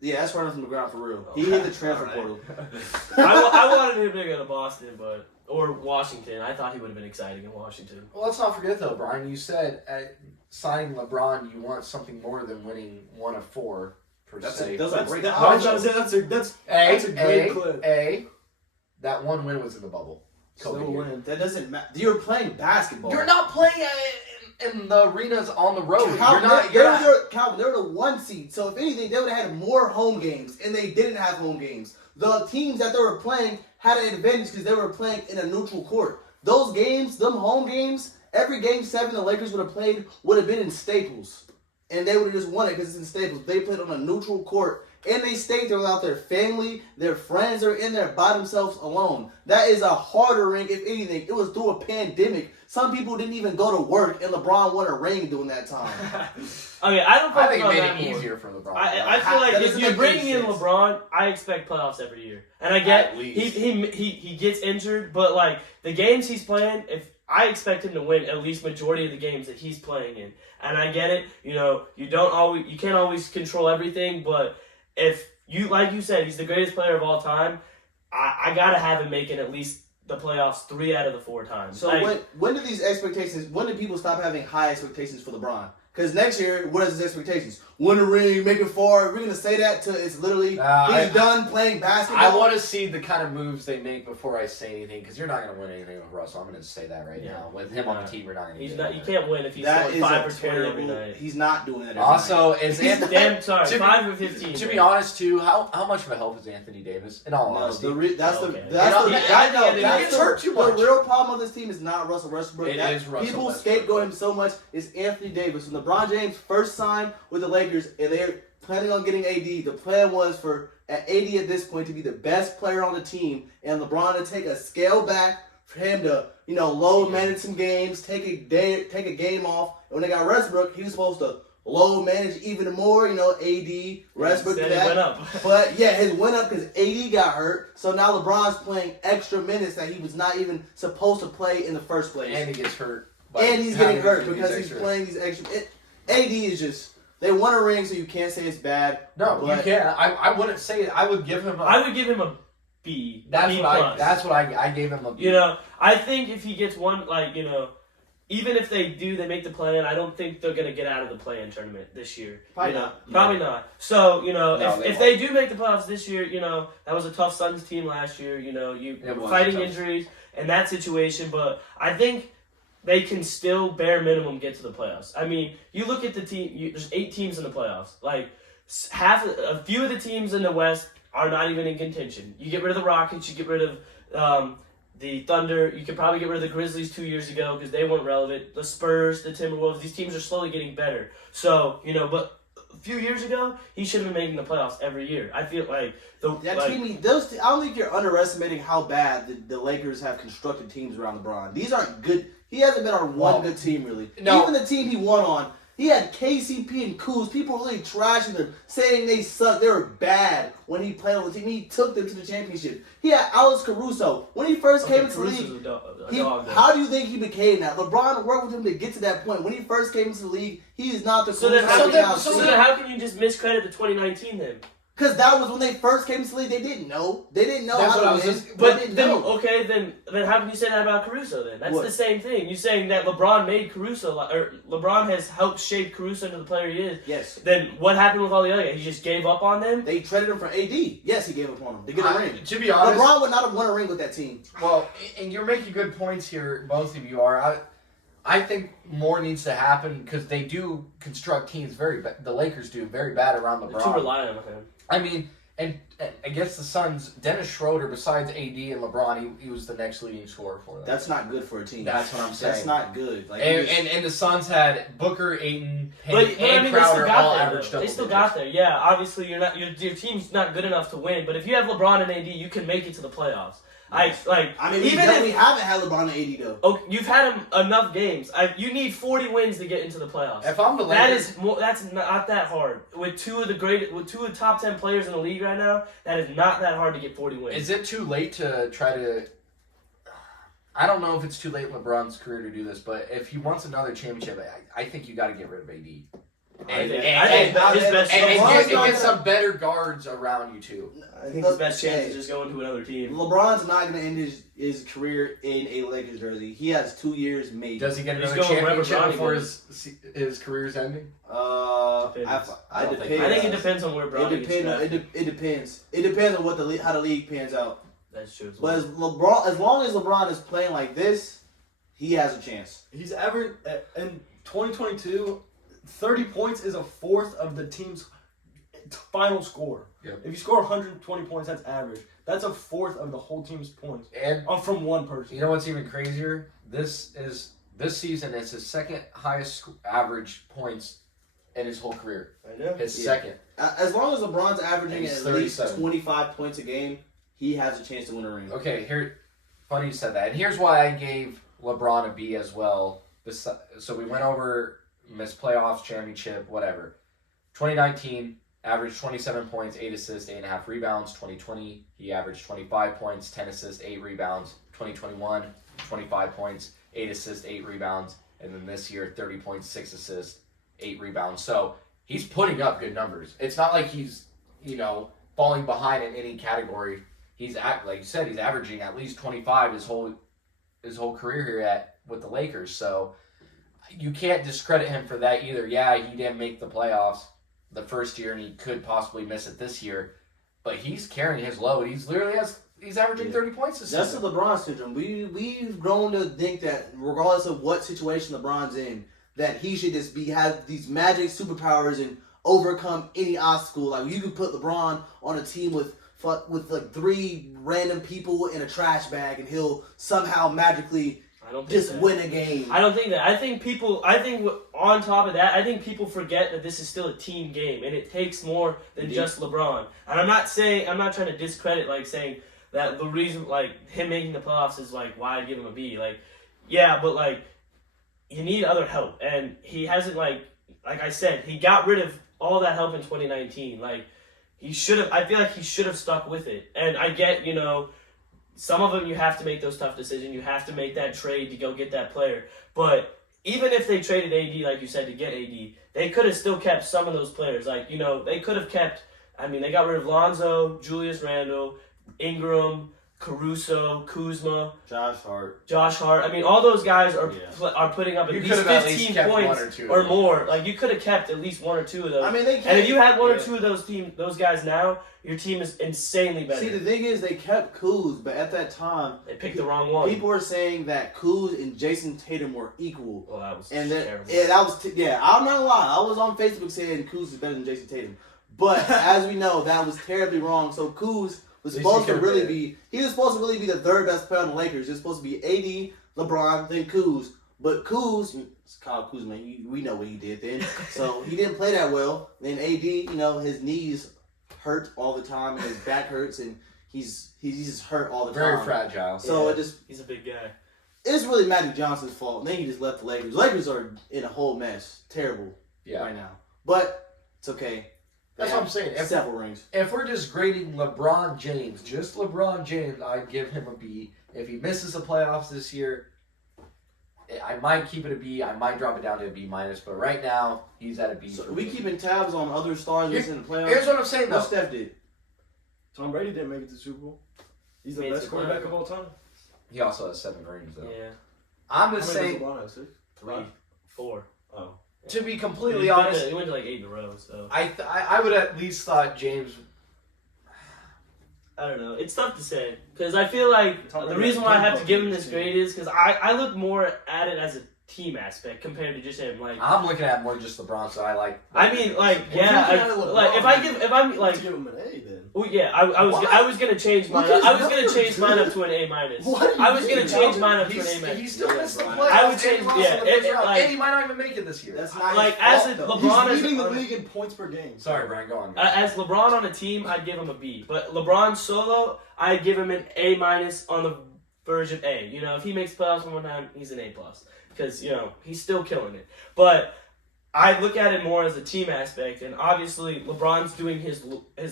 Yeah, that's running from the ground for real. He hit the transfer portal. I wanted him to go to Boston, or Washington. I thought he would have been exciting in Washington. Well, let's not forget though, Brian. You said at signing LeBron, you want something more than winning 1 of 4 per se. That's a great clip. That 1 win was in the bubble. That doesn't matter. You're playing basketball. You're not playing in the arenas on the road. Calvin, they're the 1 seed. So if anything, they would have had more home games, and they didn't have home games. The teams that they were playing had an advantage because they were playing in a neutral court. Those games, them home games, every game 7 the Lakers would have been in Staples, and they would have just won it because it's in Staples. They played on a neutral court. And they stayed there without their family, their friends are in there by themselves alone. That is a harder ring, if anything. It was through a pandemic. Some people didn't even go to work, and LeBron won a ring during that time. I think it made it easier for LeBron. I feel like if you're bringing in LeBron, I expect playoffs every year. And I get he gets injured, but like the games he's playing, I expect him to win at least majority of the games that he's playing in. And I get it. You can't always control everything, but if like you said, he's the greatest player of all time. I gotta have him making at least the playoffs 3 out of the 4 times. So when do people stop having high expectations for LeBron? Because next year, what is his expectations? Win a ring, make it far. We're going to say that till it's literally he's done playing basketball. I want to see the kind of moves they make before I say anything, because you're not going to win anything with Russell. I'm going to say that right now. With him on the team, you're not going to do it. You can't win if he's going 5 for 20 every night. He's not doing that every also, night. Is Anthony... Damn, sorry, 5 for 15. To be honest, too, how much of a help is Anthony Davis? In all honesty. The real problem on this team is not Russell Westbrook. It is Russell People Westbrook. scapegoat him so much. It's Anthony Davis. When LeBron James first signed with the Lakers and they're planning on getting AD, the plan was for AD at this point to be the best player on the team and LeBron to take a scale back for him to, low manage some games, take a game off. And when they got Westbrook, he was supposed to low manage even more, AD, Westbrook, that. Went up. But yeah, his went up because AD got hurt. So now LeBron's playing extra minutes that he was not even supposed to play in the first place. And he gets hurt. And he's getting hurt because he's playing these extra. AD is just. They won a ring, so you can't say it's bad. No, you can't. I wouldn't say it. I would give him a B. That's B+. That's what I gave him a B. I think if he gets one, even if they make the play-in, I don't think they're gonna get out of the play-in tournament this year. Probably not. Probably not. So if they do make the playoffs this year, that was a tough Suns team last year. Fighting injuries and that situation, but I think they can still bare minimum get to the playoffs. I mean, you look at the team. There's 8 teams in the playoffs. Like a few of the teams in the West are not even in contention. You get rid of the Rockets. You get rid of the Thunder. You could probably get rid of the Grizzlies 2 years ago because they weren't relevant. The Spurs, the Timberwolves. These teams are slowly getting better. So but a few years ago, he should have been making the playoffs every year. I feel like I don't think you're underestimating how bad the Lakers have constructed teams around LeBron. These aren't good. He hasn't been on one good team, really. No. Even the team he won on, he had KCP and Kuz. People really trashing them, saying they suck. They were bad when he played on the team. He took them to the championship. He had Alex Caruso. When he first came into the league, how do you think he became that? LeBron worked with him to get to that point. When he first came into the league, he is not the So then how can you just miscredit the 2019 then? Because that was when they first came to the league. They didn't know. They didn't know That's how to win. Then how can you say that about Caruso then? That's the same thing. You're saying that LeBron made Caruso, or LeBron has helped shape Caruso into the player he is. Yes. Then what happened with all the other guys? He just gave up on them? They traded him for AD. Yes, he gave up on him to get a ring. To be honest, LeBron would not have won a ring with that team. Well, and you're making good points here. Both of you are. I think more needs to happen because they do construct teams the Lakers do very bad around LeBron. They're too reliant on him. I mean, and against the Suns, Dennis Schroeder, besides AD and LeBron, he was the next leading scorer for them. That's not good for a team. That's what I'm saying. That's not good. And the Suns had Booker, Ayton, and Crowder all averaged double They still digits. got there. Yeah, obviously your team's not good enough to win, but if you have LeBron and AD, you can make it to the playoffs. Yes. We haven't had LeBron and AD though. Oh, you've had him enough games. You need 40 wins to get into the playoffs. If I'm the Lakers, that's not that hard. With two of the top 10 players in the league right now, that is not that hard to get 40 wins. Is it too late to try to? I don't know if it's too late in LeBron's career to do this, but if he wants another championship, I think you got to get rid of AD. And get some better guards around you too. I think his best chance is just going to another team. LeBron's not going to end his career in a Lakers jersey. He has 2 years maybe. Does he get another championship before his career's ending? I think it depends on where Bronny gets drafted. It depends. It depends on how the league pans out. That's true. But as long as LeBron is playing like this, he has a chance. He's averaged in 2022. 30 points is a fourth of the team's final score. Yep. If you score 120 points, that's average. That's a fourth of the whole team's points. And from one person. You know what's even crazier? This season is his second highest average points in his whole career. I know. His second. As long as LeBron's averaging at 37. least 25 points a game, he has a chance to win a ring. Okay, funny you said that. And here's why I gave LeBron a B as well. So we went over missed playoffs, championship, whatever. 2019, averaged 27 points, 8 assists, 8.5 rebounds. 2020, he averaged 25 points, 10 assists, 8 rebounds. 2021, 25 points, 8 assists, 8 rebounds. And then this year, 30 points, 6 assists, 8 rebounds. So he's putting up good numbers. It's not like he's, falling behind in any category. Like you said, he's averaging at least 25 his whole career here with the Lakers. So you can't discredit him for that either. Yeah, he didn't make the playoffs the first year, and he could possibly miss it this year. But he's carrying his load. He's averaging 30 points this season. That's the LeBron syndrome. We've grown to think that regardless of what situation LeBron's in, that he should just have these magic superpowers and overcome any obstacle. Like you could put LeBron on a team with like 3 random people in a trash bag, and he'll somehow magically win a game. I don't think that. I think on top of that, I think people forget that this is still a team game, and it takes more than just LeBron. And I'm not trying to discredit, like, saying that the reason, like, him making the playoffs is, like, why I give him a B. Like, yeah, but, like, you need other help. And he hasn't, like I said, he got rid of all that help in 2019. Like, I feel like he should have stuck with it. And I get, some of them you have to make those tough decisions. You have to make that trade to go get that player. But even if they traded AD, like you said, to get AD, they could have still kept some of those players. Like, they could have kept, they got rid of Lonzo, Julius Randle, Ingram, Caruso, Kuzma, Josh Hart. All those guys are putting up at least 15 points or more. Like, you could have kept at least 1 or 2 of those. And if you had 1 or 2 of those guys now, your team is insanely better. See, the thing is, they kept Kuz, but at that time, they picked the wrong one. People were saying that Kuz and Jason Tatum were equal. Well, that was terrible. I'm not gonna lie. I was on Facebook saying Kuz is better than Jason Tatum. But as we know, that was terribly wrong. So Kuz was supposed to really be the 3rd best player on the Lakers. He was supposed to be AD, LeBron, then Kuz. But Kuz, it's Kyle Kuzma, we know what he did then. So he didn't play that well. Then AD, his knees hurt all the time, and his back hurts, and he's just hurt all the time. Very fragile. So he's a big guy. It's really Magic Johnson's fault. And then he just left the Lakers. Lakers are in a whole mess. Terrible right now. But it's okay. That's what I'm saying. Several rings. If we're just grading LeBron James, just LeBron James, I'd give him a B. If he misses the playoffs this year, I might keep it a B. I might drop it down to a B minus. But right now, he's at a B. So we keeping tabs on other stars missing the playoffs. Here's what I'm saying, though. What Steph did. Tom Brady didn't make it to the Super Bowl. He's the best quarterback of all time. He also has 7 rings, though. Yeah. I'm just saying. 3, 4. Oh. To be completely honest, he went to like 8 in a row. So I would at least thought James. I don't know. It's tough to say because I feel like the reason why I have to give him this grade is because I look more at it as a team aspect compared to just him. Like I'm looking at more just LeBron, so I like. If I'm like give him an A then. Oh yeah, I was gonna change mine. I was gonna change mine up to an A minus. I was gonna change mine up to an A minus. He still missed the playoffs. I would change. And he might not even make it this year. That's not like as a LeBron he's leading the league in points per game. Sorry, Brian, go on. As LeBron on a team, I'd give him a B. But LeBron solo, I'd give him an A minus on the verge of A. If he makes playoffs one time, he's an A plus because he's still killing it. But I look at it more as a team aspect, and obviously LeBron's doing his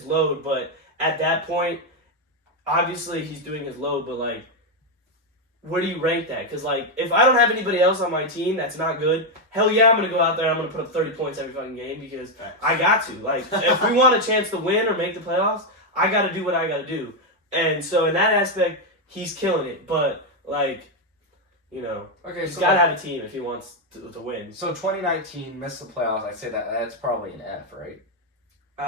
load, but at that point, obviously he's doing his load, but like, where do you rank that? Because like, if I don't have anybody else on my team that's not good, hell yeah, I'm gonna go out there. I'm gonna put up 30 points every fucking game because I got to. Like, if we want a chance to win or make the playoffs, I got to do what I got to do. And so in that aspect, he's killing it. But like, he's got to have a team if he wants to win. So 2019 missed the playoffs. I'd say that's probably an F, right? You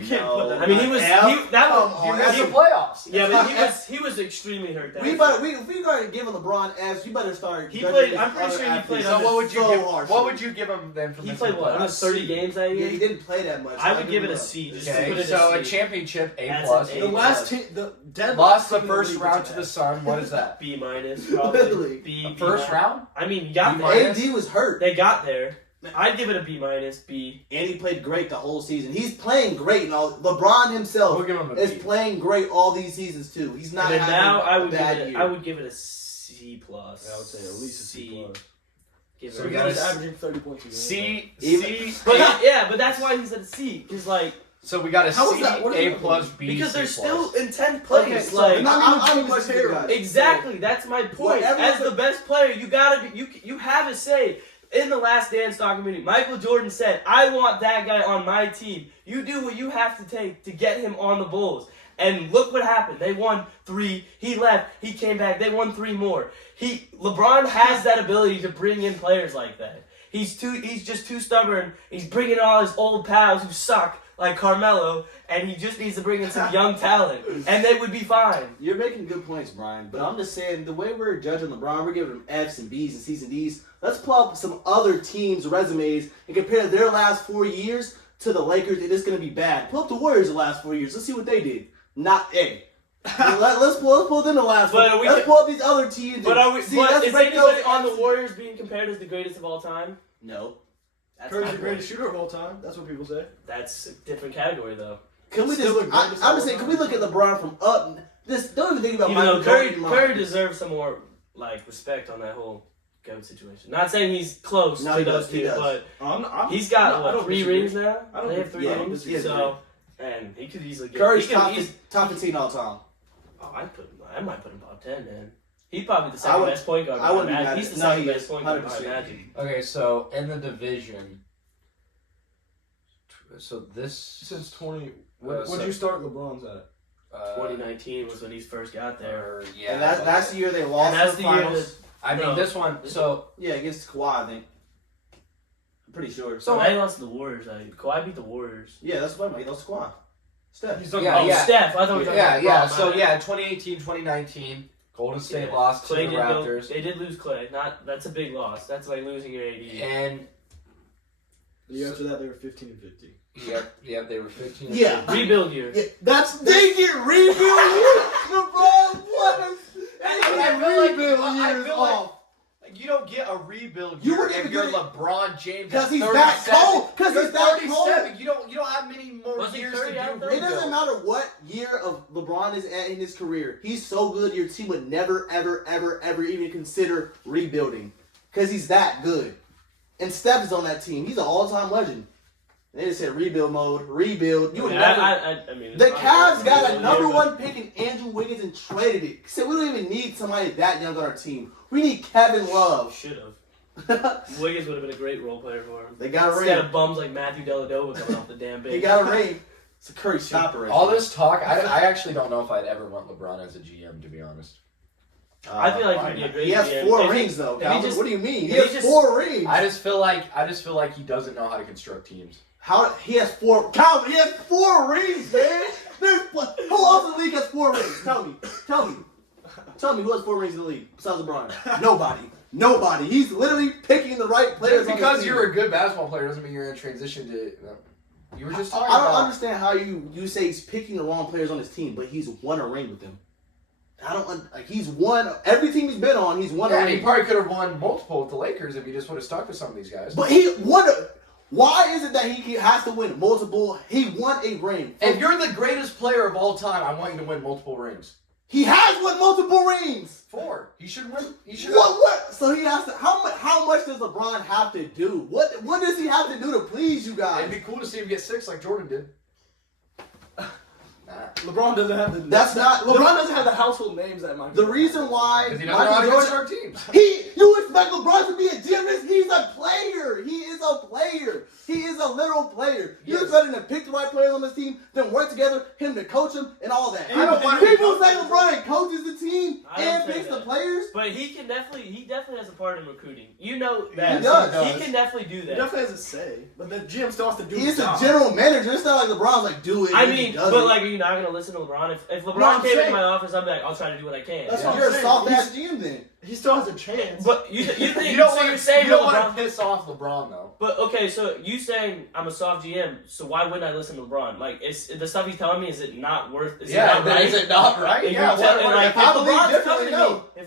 can't put that. I mean, he missed the playoffs. Yeah, but he was extremely hurt. If we gotta give LeBron F's, you better start. He played. I'm pretty sure he played. So what would you give him then for he played what? Almost 30 games that year. Yeah, he didn't play that much. I would give it a C. Okay, so a championship A plus. The last team, lost the first round to the Sun. What is that? B minus. Probably. B. First round? I mean, you got there. AD was hurt. They got there. I'd give it a B minus, B. And he played great the whole season. He's playing great and all. LeBron himself is playing great all these seasons too. He's not. And now I would give it a C plus. Yeah, I would say at least a C plus. So we got averaging 30 points a game. C. But that's why he's at a C because like. So we got a C, A plus, B. Because they're still in 10th place. Okay, so exactly. That's my point. As the best player, you have a say. in the Last Dance documentary, Michael Jordan said, I want that guy on my team. You do what you have to take to get him on the Bulls. And look what happened. They won 3. He left. He came back. They won 3 more. LeBron has that ability to bring in players like that. He's just too stubborn. He's bringing in all his old pals who suck, like Carmelo, and he just needs to bring in some young talent, and they would be fine. You're making good points, Brian, but I'm just saying, the way we're judging LeBron, we're giving him F's and B's and C's and D's. Let's pull up some other teams' resumes and compare their last 4 years to the Lakers, and it's going to be bad. Pull up the Warriors the last 4 years. Let's see what they did. Not A. Let's pull them the last one. Let's pull up these other teams. But is anybody on the Warriors being compared as the greatest of all time? No. Curry's the greatest shooter of all time. That's what people say. That's a different category, though. Can we just? I'm just saying. Can we look at LeBron from up? Don't even think about Even Michael though Jordan. Curry deserves some more respect on that whole GOAT situation. Not saying he's close to those two, but he's got 3 rings now. They have 3 rings, and he could easily get. Curry's top 15 all time. Oh, I might put him top 10, man. He's probably the second best point guard. I wouldn't be mad. He's the second best point guard behind Magic. Okay, so in the division, so this since 20. What'd you start LeBron's at? 2019 was when he first got there. Yeah, and that's the year they lost the finals. This one. So against Kawhi, I think. I'm pretty sure. So they lost to the Warriors. Kawhi beat the Warriors. Yeah, that's what he lost to Kawhi. Steph. Steph. I thought. So 2018, 2019. Golden State lost to the Raptors. They did lose Clay. That's a big loss. That's like losing your AD. And the year after that, they were 15 and 50. Yep, they were 15. Yeah, rebuild year. Yeah, they get rebuild year. LeBron, what? I feel like you don't get a rebuild year if you're LeBron James. Because he's that cold. Because he's that cold. You don't have many more years to do rebuild. It doesn't matter what year of LeBron is at in his career. He's so good, your team would never, ever, ever, ever even consider rebuilding. Because he's that good. And Steph is on that team. He's an all-time legend. They just said rebuild mode, rebuild. You would never. The Cavs got a #1 pick in Andrew Wiggins and traded it. Said we don't even need somebody that young on our team. We need Kevin Love. Should have. Wiggins would have been a great role player for him. They got a ring. Instead of bums like Matthew Dellavedova coming off the damn bench. He got a ring. It's a Curry stopper. All this talk, I actually don't know if I'd ever want LeBron as a GM, to be honest. I feel like he'd be a great GM. He has 4 rings though. What do you mean? He has 4 rings. I just feel like he doesn't know how to construct teams. He has 4. Calvin, he has 4 rings, man. Who else in the league has 4 rings? Tell me who has 4 rings in the league besides LeBron? Nobody. He's literally picking the right players. Just because you're a good basketball player doesn't mean you're in transition to. You were just talking I don't understand how you say he's picking the wrong players on his team, but he's won a ring with them. He's won every team he's been on. He's won a ring. He probably could have won multiple with the Lakers if he just would have stuck with some of these guys. But he won. Why is it that he has to win multiple? He won a ring. If you're the greatest player of all time, I want you to win multiple rings. He has won multiple rings. 4. He should win. He should. What? So he has to. How much does LeBron have to do? What does he have to do to please you guys? It'd be cool to see him get 6 like Jordan did. LeBron doesn't have the. LeBron doesn't have the household names that Michael. The reason why he doesn't know how to construct teams. You expect LeBron to be a gymnast? He's a player. He is a player. He is a literal player. You expect him to pick the right players on this team, then work together, him to coach them, and all that. People say LeBron coaches the team and picks the players, but he definitely has a part in recruiting. You know that he does. He can definitely do that. He definitely has a say, but the GM still has to do. He's a general manager. It's not like LeBron's like do it. I mean, but like, are you not gonna listen to LeBron? If LeBron came into my office, I'd be like, I'll try to do what I can. That's what you're a soft ass GM then. He still has a chance. But you think you don't want LeBron to piss off LeBron though. But okay, so you saying I'm a soft GM, so why wouldn't I listen to LeBron? Like, is the stuff he's telling me, is it not worth? Is it not right? Is it not right? And Yeah. If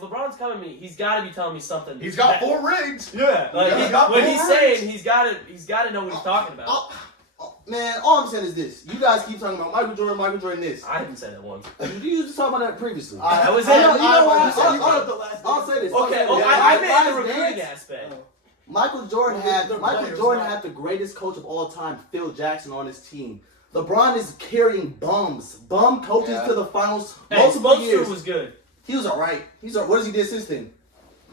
LeBron's coming to me, he's got to be telling me something. He's got 4 rings. Yeah, like when he's saying he's got to know what he's talking about. Man, all I'm saying is this. You guys keep talking about Michael Jordan this. I haven't said that once. You just talked about that previously. I'll say this. Okay, I meant the recruiting aspect. Michael Jordan had the greatest coach of all time, Phil Jackson, on his team. LeBron is carrying bum coaches to the finals multiple years. was good. He was alright. What has he did since then?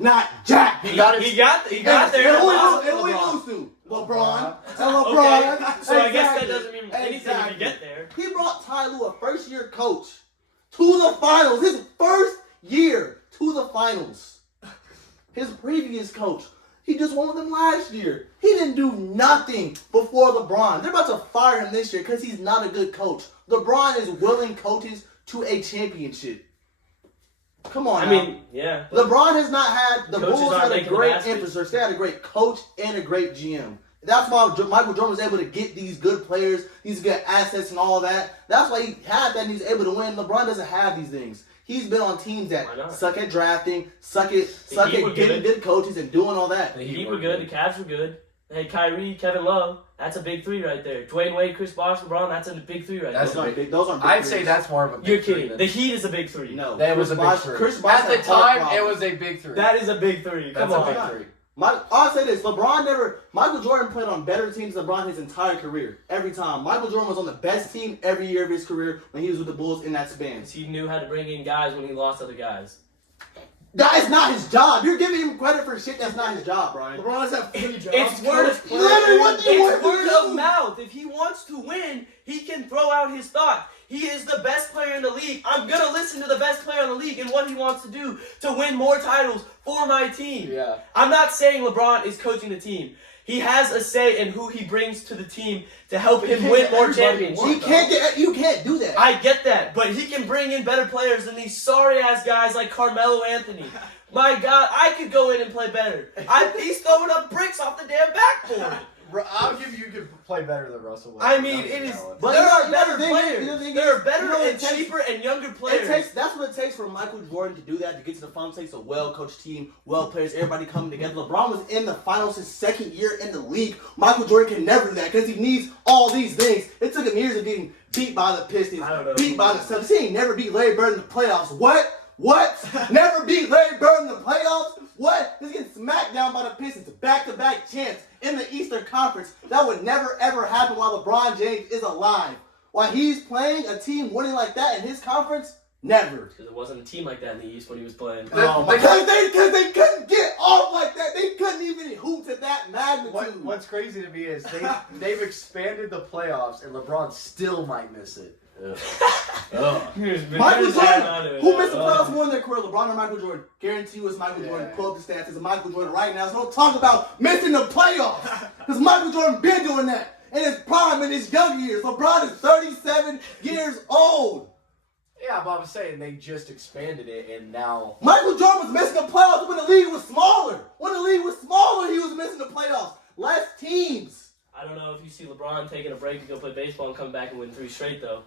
Not Jack. He got there. And who he lose to? LeBron. LeBron. Okay. So I guess that doesn't mean anything if you get there. He brought Ty Lue, a first-year coach, to the finals. His first year to the finals. His previous coach, he just won with them last year. He didn't do nothing before LeBron. They're about to fire him this year because he's not a good coach. LeBron is willing coaches to a championship. Come on, I mean, yeah. LeBron has not had, the Bulls had a great infrastructure. infrastructure. They had a great coach and a great GM. That's why Michael Jordan was able to get these good players, these good assets and all that. That's why he had that and he's able to win. LeBron doesn't have these things. He's been on teams that suck at drafting, suck at getting good coaches and doing all that. The Heat were good. The Cavs were good. Hey, Kyrie, Kevin Love, that's a big three right there. Dwayne Wade, Chris Bosh, LeBron, that's a big three right there. Those aren't big I'd threes. say that's more of a big You're three. kidding. The Heat is a big three. No, that was a big three. At the time, it was a big three. That is a big three. Come That's on. a big three. I'll say this: Michael Jordan played on better teams than LeBron his entire career. Every time, Michael Jordan was on the best team every year of his career when he was with the Bulls in that span. He knew how to bring in guys when he lost other guys. That is not his job. You're giving him credit for shit that's not his job, Brian. LeBron has had 3 jobs. It's word of mouth. If he wants to win, he can throw out his thought. He is the best player in the league. I'm going to listen to the best player in the league and what he wants to do to win more titles for my team. Yeah. I'm not saying LeBron is coaching the team. He has a say in who he brings to the team to help him win more championships. You can't do that. I get that, but he can bring in better players than these sorry-ass guys like Carmelo Anthony. My God, I could go in and play better. He's throwing up bricks off the damn backboard. I'll give you could play better than Russell Westbrook. I mean, it is. But there are better players. There are better and cheaper and younger players. That's what it takes for Michael Jordan to do that, to get to the finals. It takes a well-coached team, well players, everybody coming together. LeBron was in the finals his second year in the league. Michael Jordan can never do that because he needs all these things. It took him years of getting beat by the Pistons, beat by the Celtics. He ain't never beat Larry Bird in the playoffs. What? Never beat Larry Bird in the playoffs? What? He's getting smacked down by the Pistons. Back-to-back champs in the Eastern Conference. That would never, ever happen while LeBron James is alive. While he's playing a team winning like that in his conference, never. Because it wasn't a team like that in the East when he was playing. Because they couldn't get off like that. They couldn't even hoop to that magnitude. What's crazy to me is they've expanded the playoffs and LeBron still might miss it. Michael Jordan, who missed the playoffs more in their career, LeBron or Michael Jordan? Guarantee you it's Michael Jordan. Pull up the stats. It's Michael Jordan right now. So don't talk about missing the playoffs. Because Michael Jordan been doing that in his prime, in his young years. LeBron is 37 years old. Yeah, but I'm saying they just expanded it and now... Michael Jordan was missing the playoffs when the league was smaller. When the league was smaller, he was missing the playoffs. Less teams. I don't know if you see LeBron taking a break to go play baseball and come back and win 3 straight, though.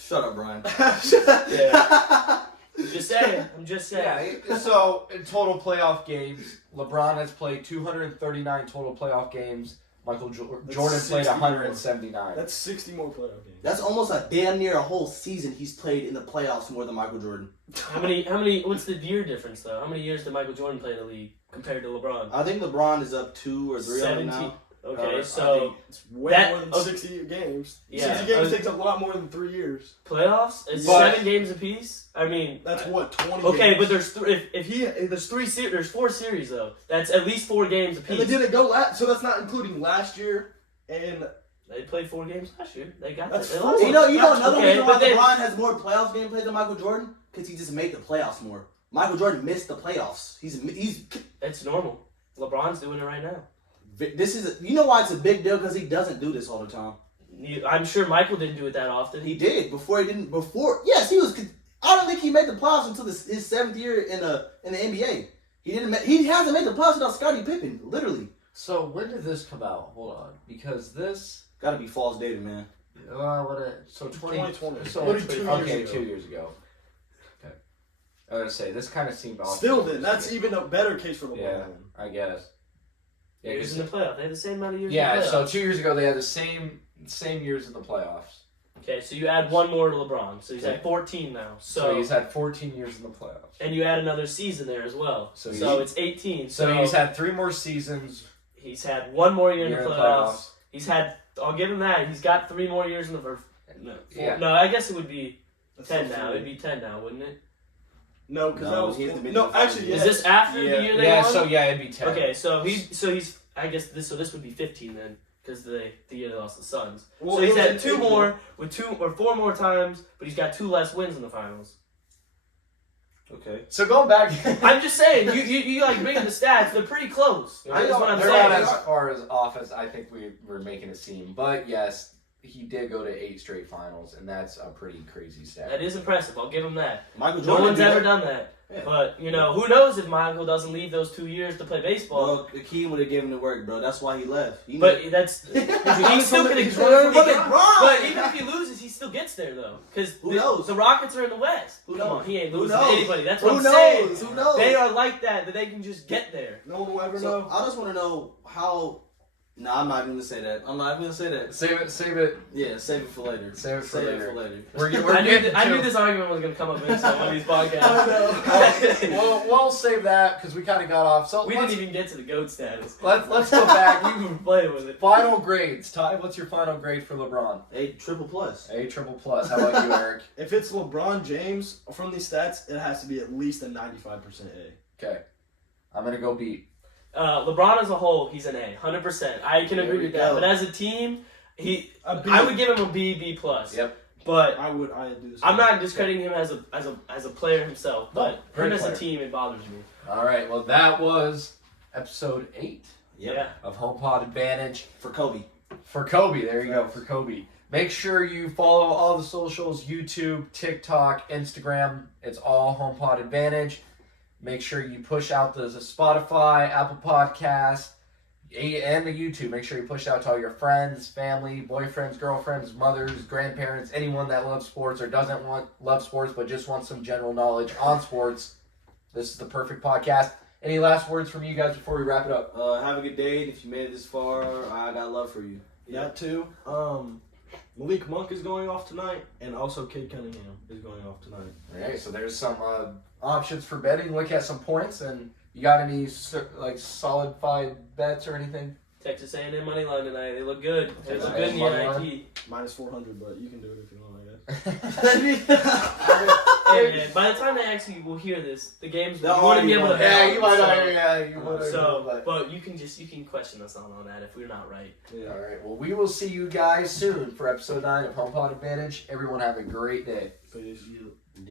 Shut up, Brian. Yeah. I'm just saying. Yeah, so in total playoff games, LeBron has played 239 total playoff games. Michael Jordan played 179. That's 60 more playoff games. That's almost a damn near a whole season he's played in the playoffs more than Michael Jordan. How many, what's the year difference, though? How many years did Michael Jordan play in the league compared to LeBron? I think LeBron is up 2 or 3 on it now. Okay, so it's way more than 60 games. Yeah, 60 games takes a lot more than 3 years. Playoffs? It's 7 games apiece. I mean, that's what 20. Okay, games. but there's 4 series though. That's at least 4 games apiece. And they didn't go last, so that's not including last year. And they played 4 games last year. They got that's that. You know another reason why then, LeBron has more playoffs gameplay than Michael Jordan? Because he just made the playoffs more. Michael Jordan missed the playoffs. He's. It's normal. LeBron's doing it right now. You know why it's a big deal? Because he doesn't do this all the time. I'm sure Michael didn't do it that often. He did before. Yes, he was. I don't think he made the playoffs until his 7th year in the NBA. He hasn't made the playoffs without Scottie Pippen, literally. So when did this come out? Hold on, because this got to be false data, man. So 2020. So 2 years ago. Okay, I was gonna say this kind of seemed off. Still, then that's even a better case for LeBron. Yeah, I guess. Yeah, years in the playoffs. They had the same amount of years. Yeah, in the playoffs. so 2 years ago they had the same years in the playoffs. Okay, so you add 1 more to LeBron, so he's at 14 now. So he's had 14 years in the playoffs. And you add another season there as well. So it's 18. So he's had 3 more seasons. He's had 1 more year in the playoffs. He's had. I'll give him that. He's got 3 more years in the. No, I guess it would be 10 now. It'd be 10 now, wouldn't it? No, because that was he hasn't been no. to the Actually, finals. Is this after the year they Yeah, won? so yeah, it'd be 10. Okay, so he's I guess this would be 15 then because the year they lost the Suns. Well, so he's it was had an 2 8 more with 2 or 4 more times, but he's got 2 less wins in the finals. Okay. So going back, I'm just saying, you like bringing the stats, they're pretty close. I That's know what I'm they're saying. not as far as off as I think we were making it seem. But yes, he did go to 8 straight finals, and that's a pretty crazy stat. That is impressive. I'll give him that. Michael No Jordan one's did ever that. done that. Yeah. But who knows if Michael doesn't leave those 2 years to play baseball. Bro, Akeem would have given the work, bro. That's why he left. He But that's he still could He's have. from LeBron. But even if he loses, he still gets there though, because Who knows? the Rockets are in the West. Who Come knows? on, he ain't Who losing to knows? anybody. That's what Who I'm knows? saying. Who knows? They are like that they can just get there. No one will ever So, know. I just want to know how. No, I'm not even gonna say that. I'm not even gonna say that. Save it. Yeah, save it for later. Save it for later. We're I getting knew to- this argument was gonna come up in one of these podcasts. We'll save that because we kind of got off. So We let's, didn't even get to the GOAT status. let's go back. You were playing with it. Final grades. Ty, what's your final grade for LeBron? A triple plus. A triple plus. How about you, Eric? If it's LeBron James from these stats, it has to be at least a 95% A. Okay, I'm gonna go B. LeBron as a whole, he's an A, 100%. I can There agree we with that. go. But as a team, A B. I would give him a B plus. Yep. But I do the same. I'm not discrediting him as a player himself. But great him as player. a team, it bothers me. All right. Well, that was episode 8 Yep. Yeah. of HomePod Advantage For Kobe. for Kobe. There you go, for Kobe. Make sure you follow all the socials: YouTube, TikTok, Instagram. It's all HomePod Advantage. Make sure you push out the Spotify, Apple Podcast, and the YouTube. Make sure you push it out to all your friends, family, boyfriends, girlfriends, mothers, grandparents, anyone that loves sports or doesn't love sports but just wants some general knowledge on sports. This is the perfect podcast. Any last words from you guys before we wrap it up? Have a good day. And if you made it this far, I got love for you. That too. Malik Monk is going off tonight, and also Kid Cunningham is going off tonight. Okay, so there's some options for betting. Look at some points, and you got any solidified bets or anything? Texas A&M money line tonight. They look good. They Texas look good in the A&M money NIT. Minus 400, but you can do it if you want, I guess. Hey, man, by the time they actually will hear this, the games They'll you wouldn't be able to. already Yeah, bet. you might So- not. Yeah, you would. So, but you can question us on that if we're not right. Yeah. All right. Well, we will see you guys soon for episode 9 of HomePod Advantage. Everyone have a great day. Peace.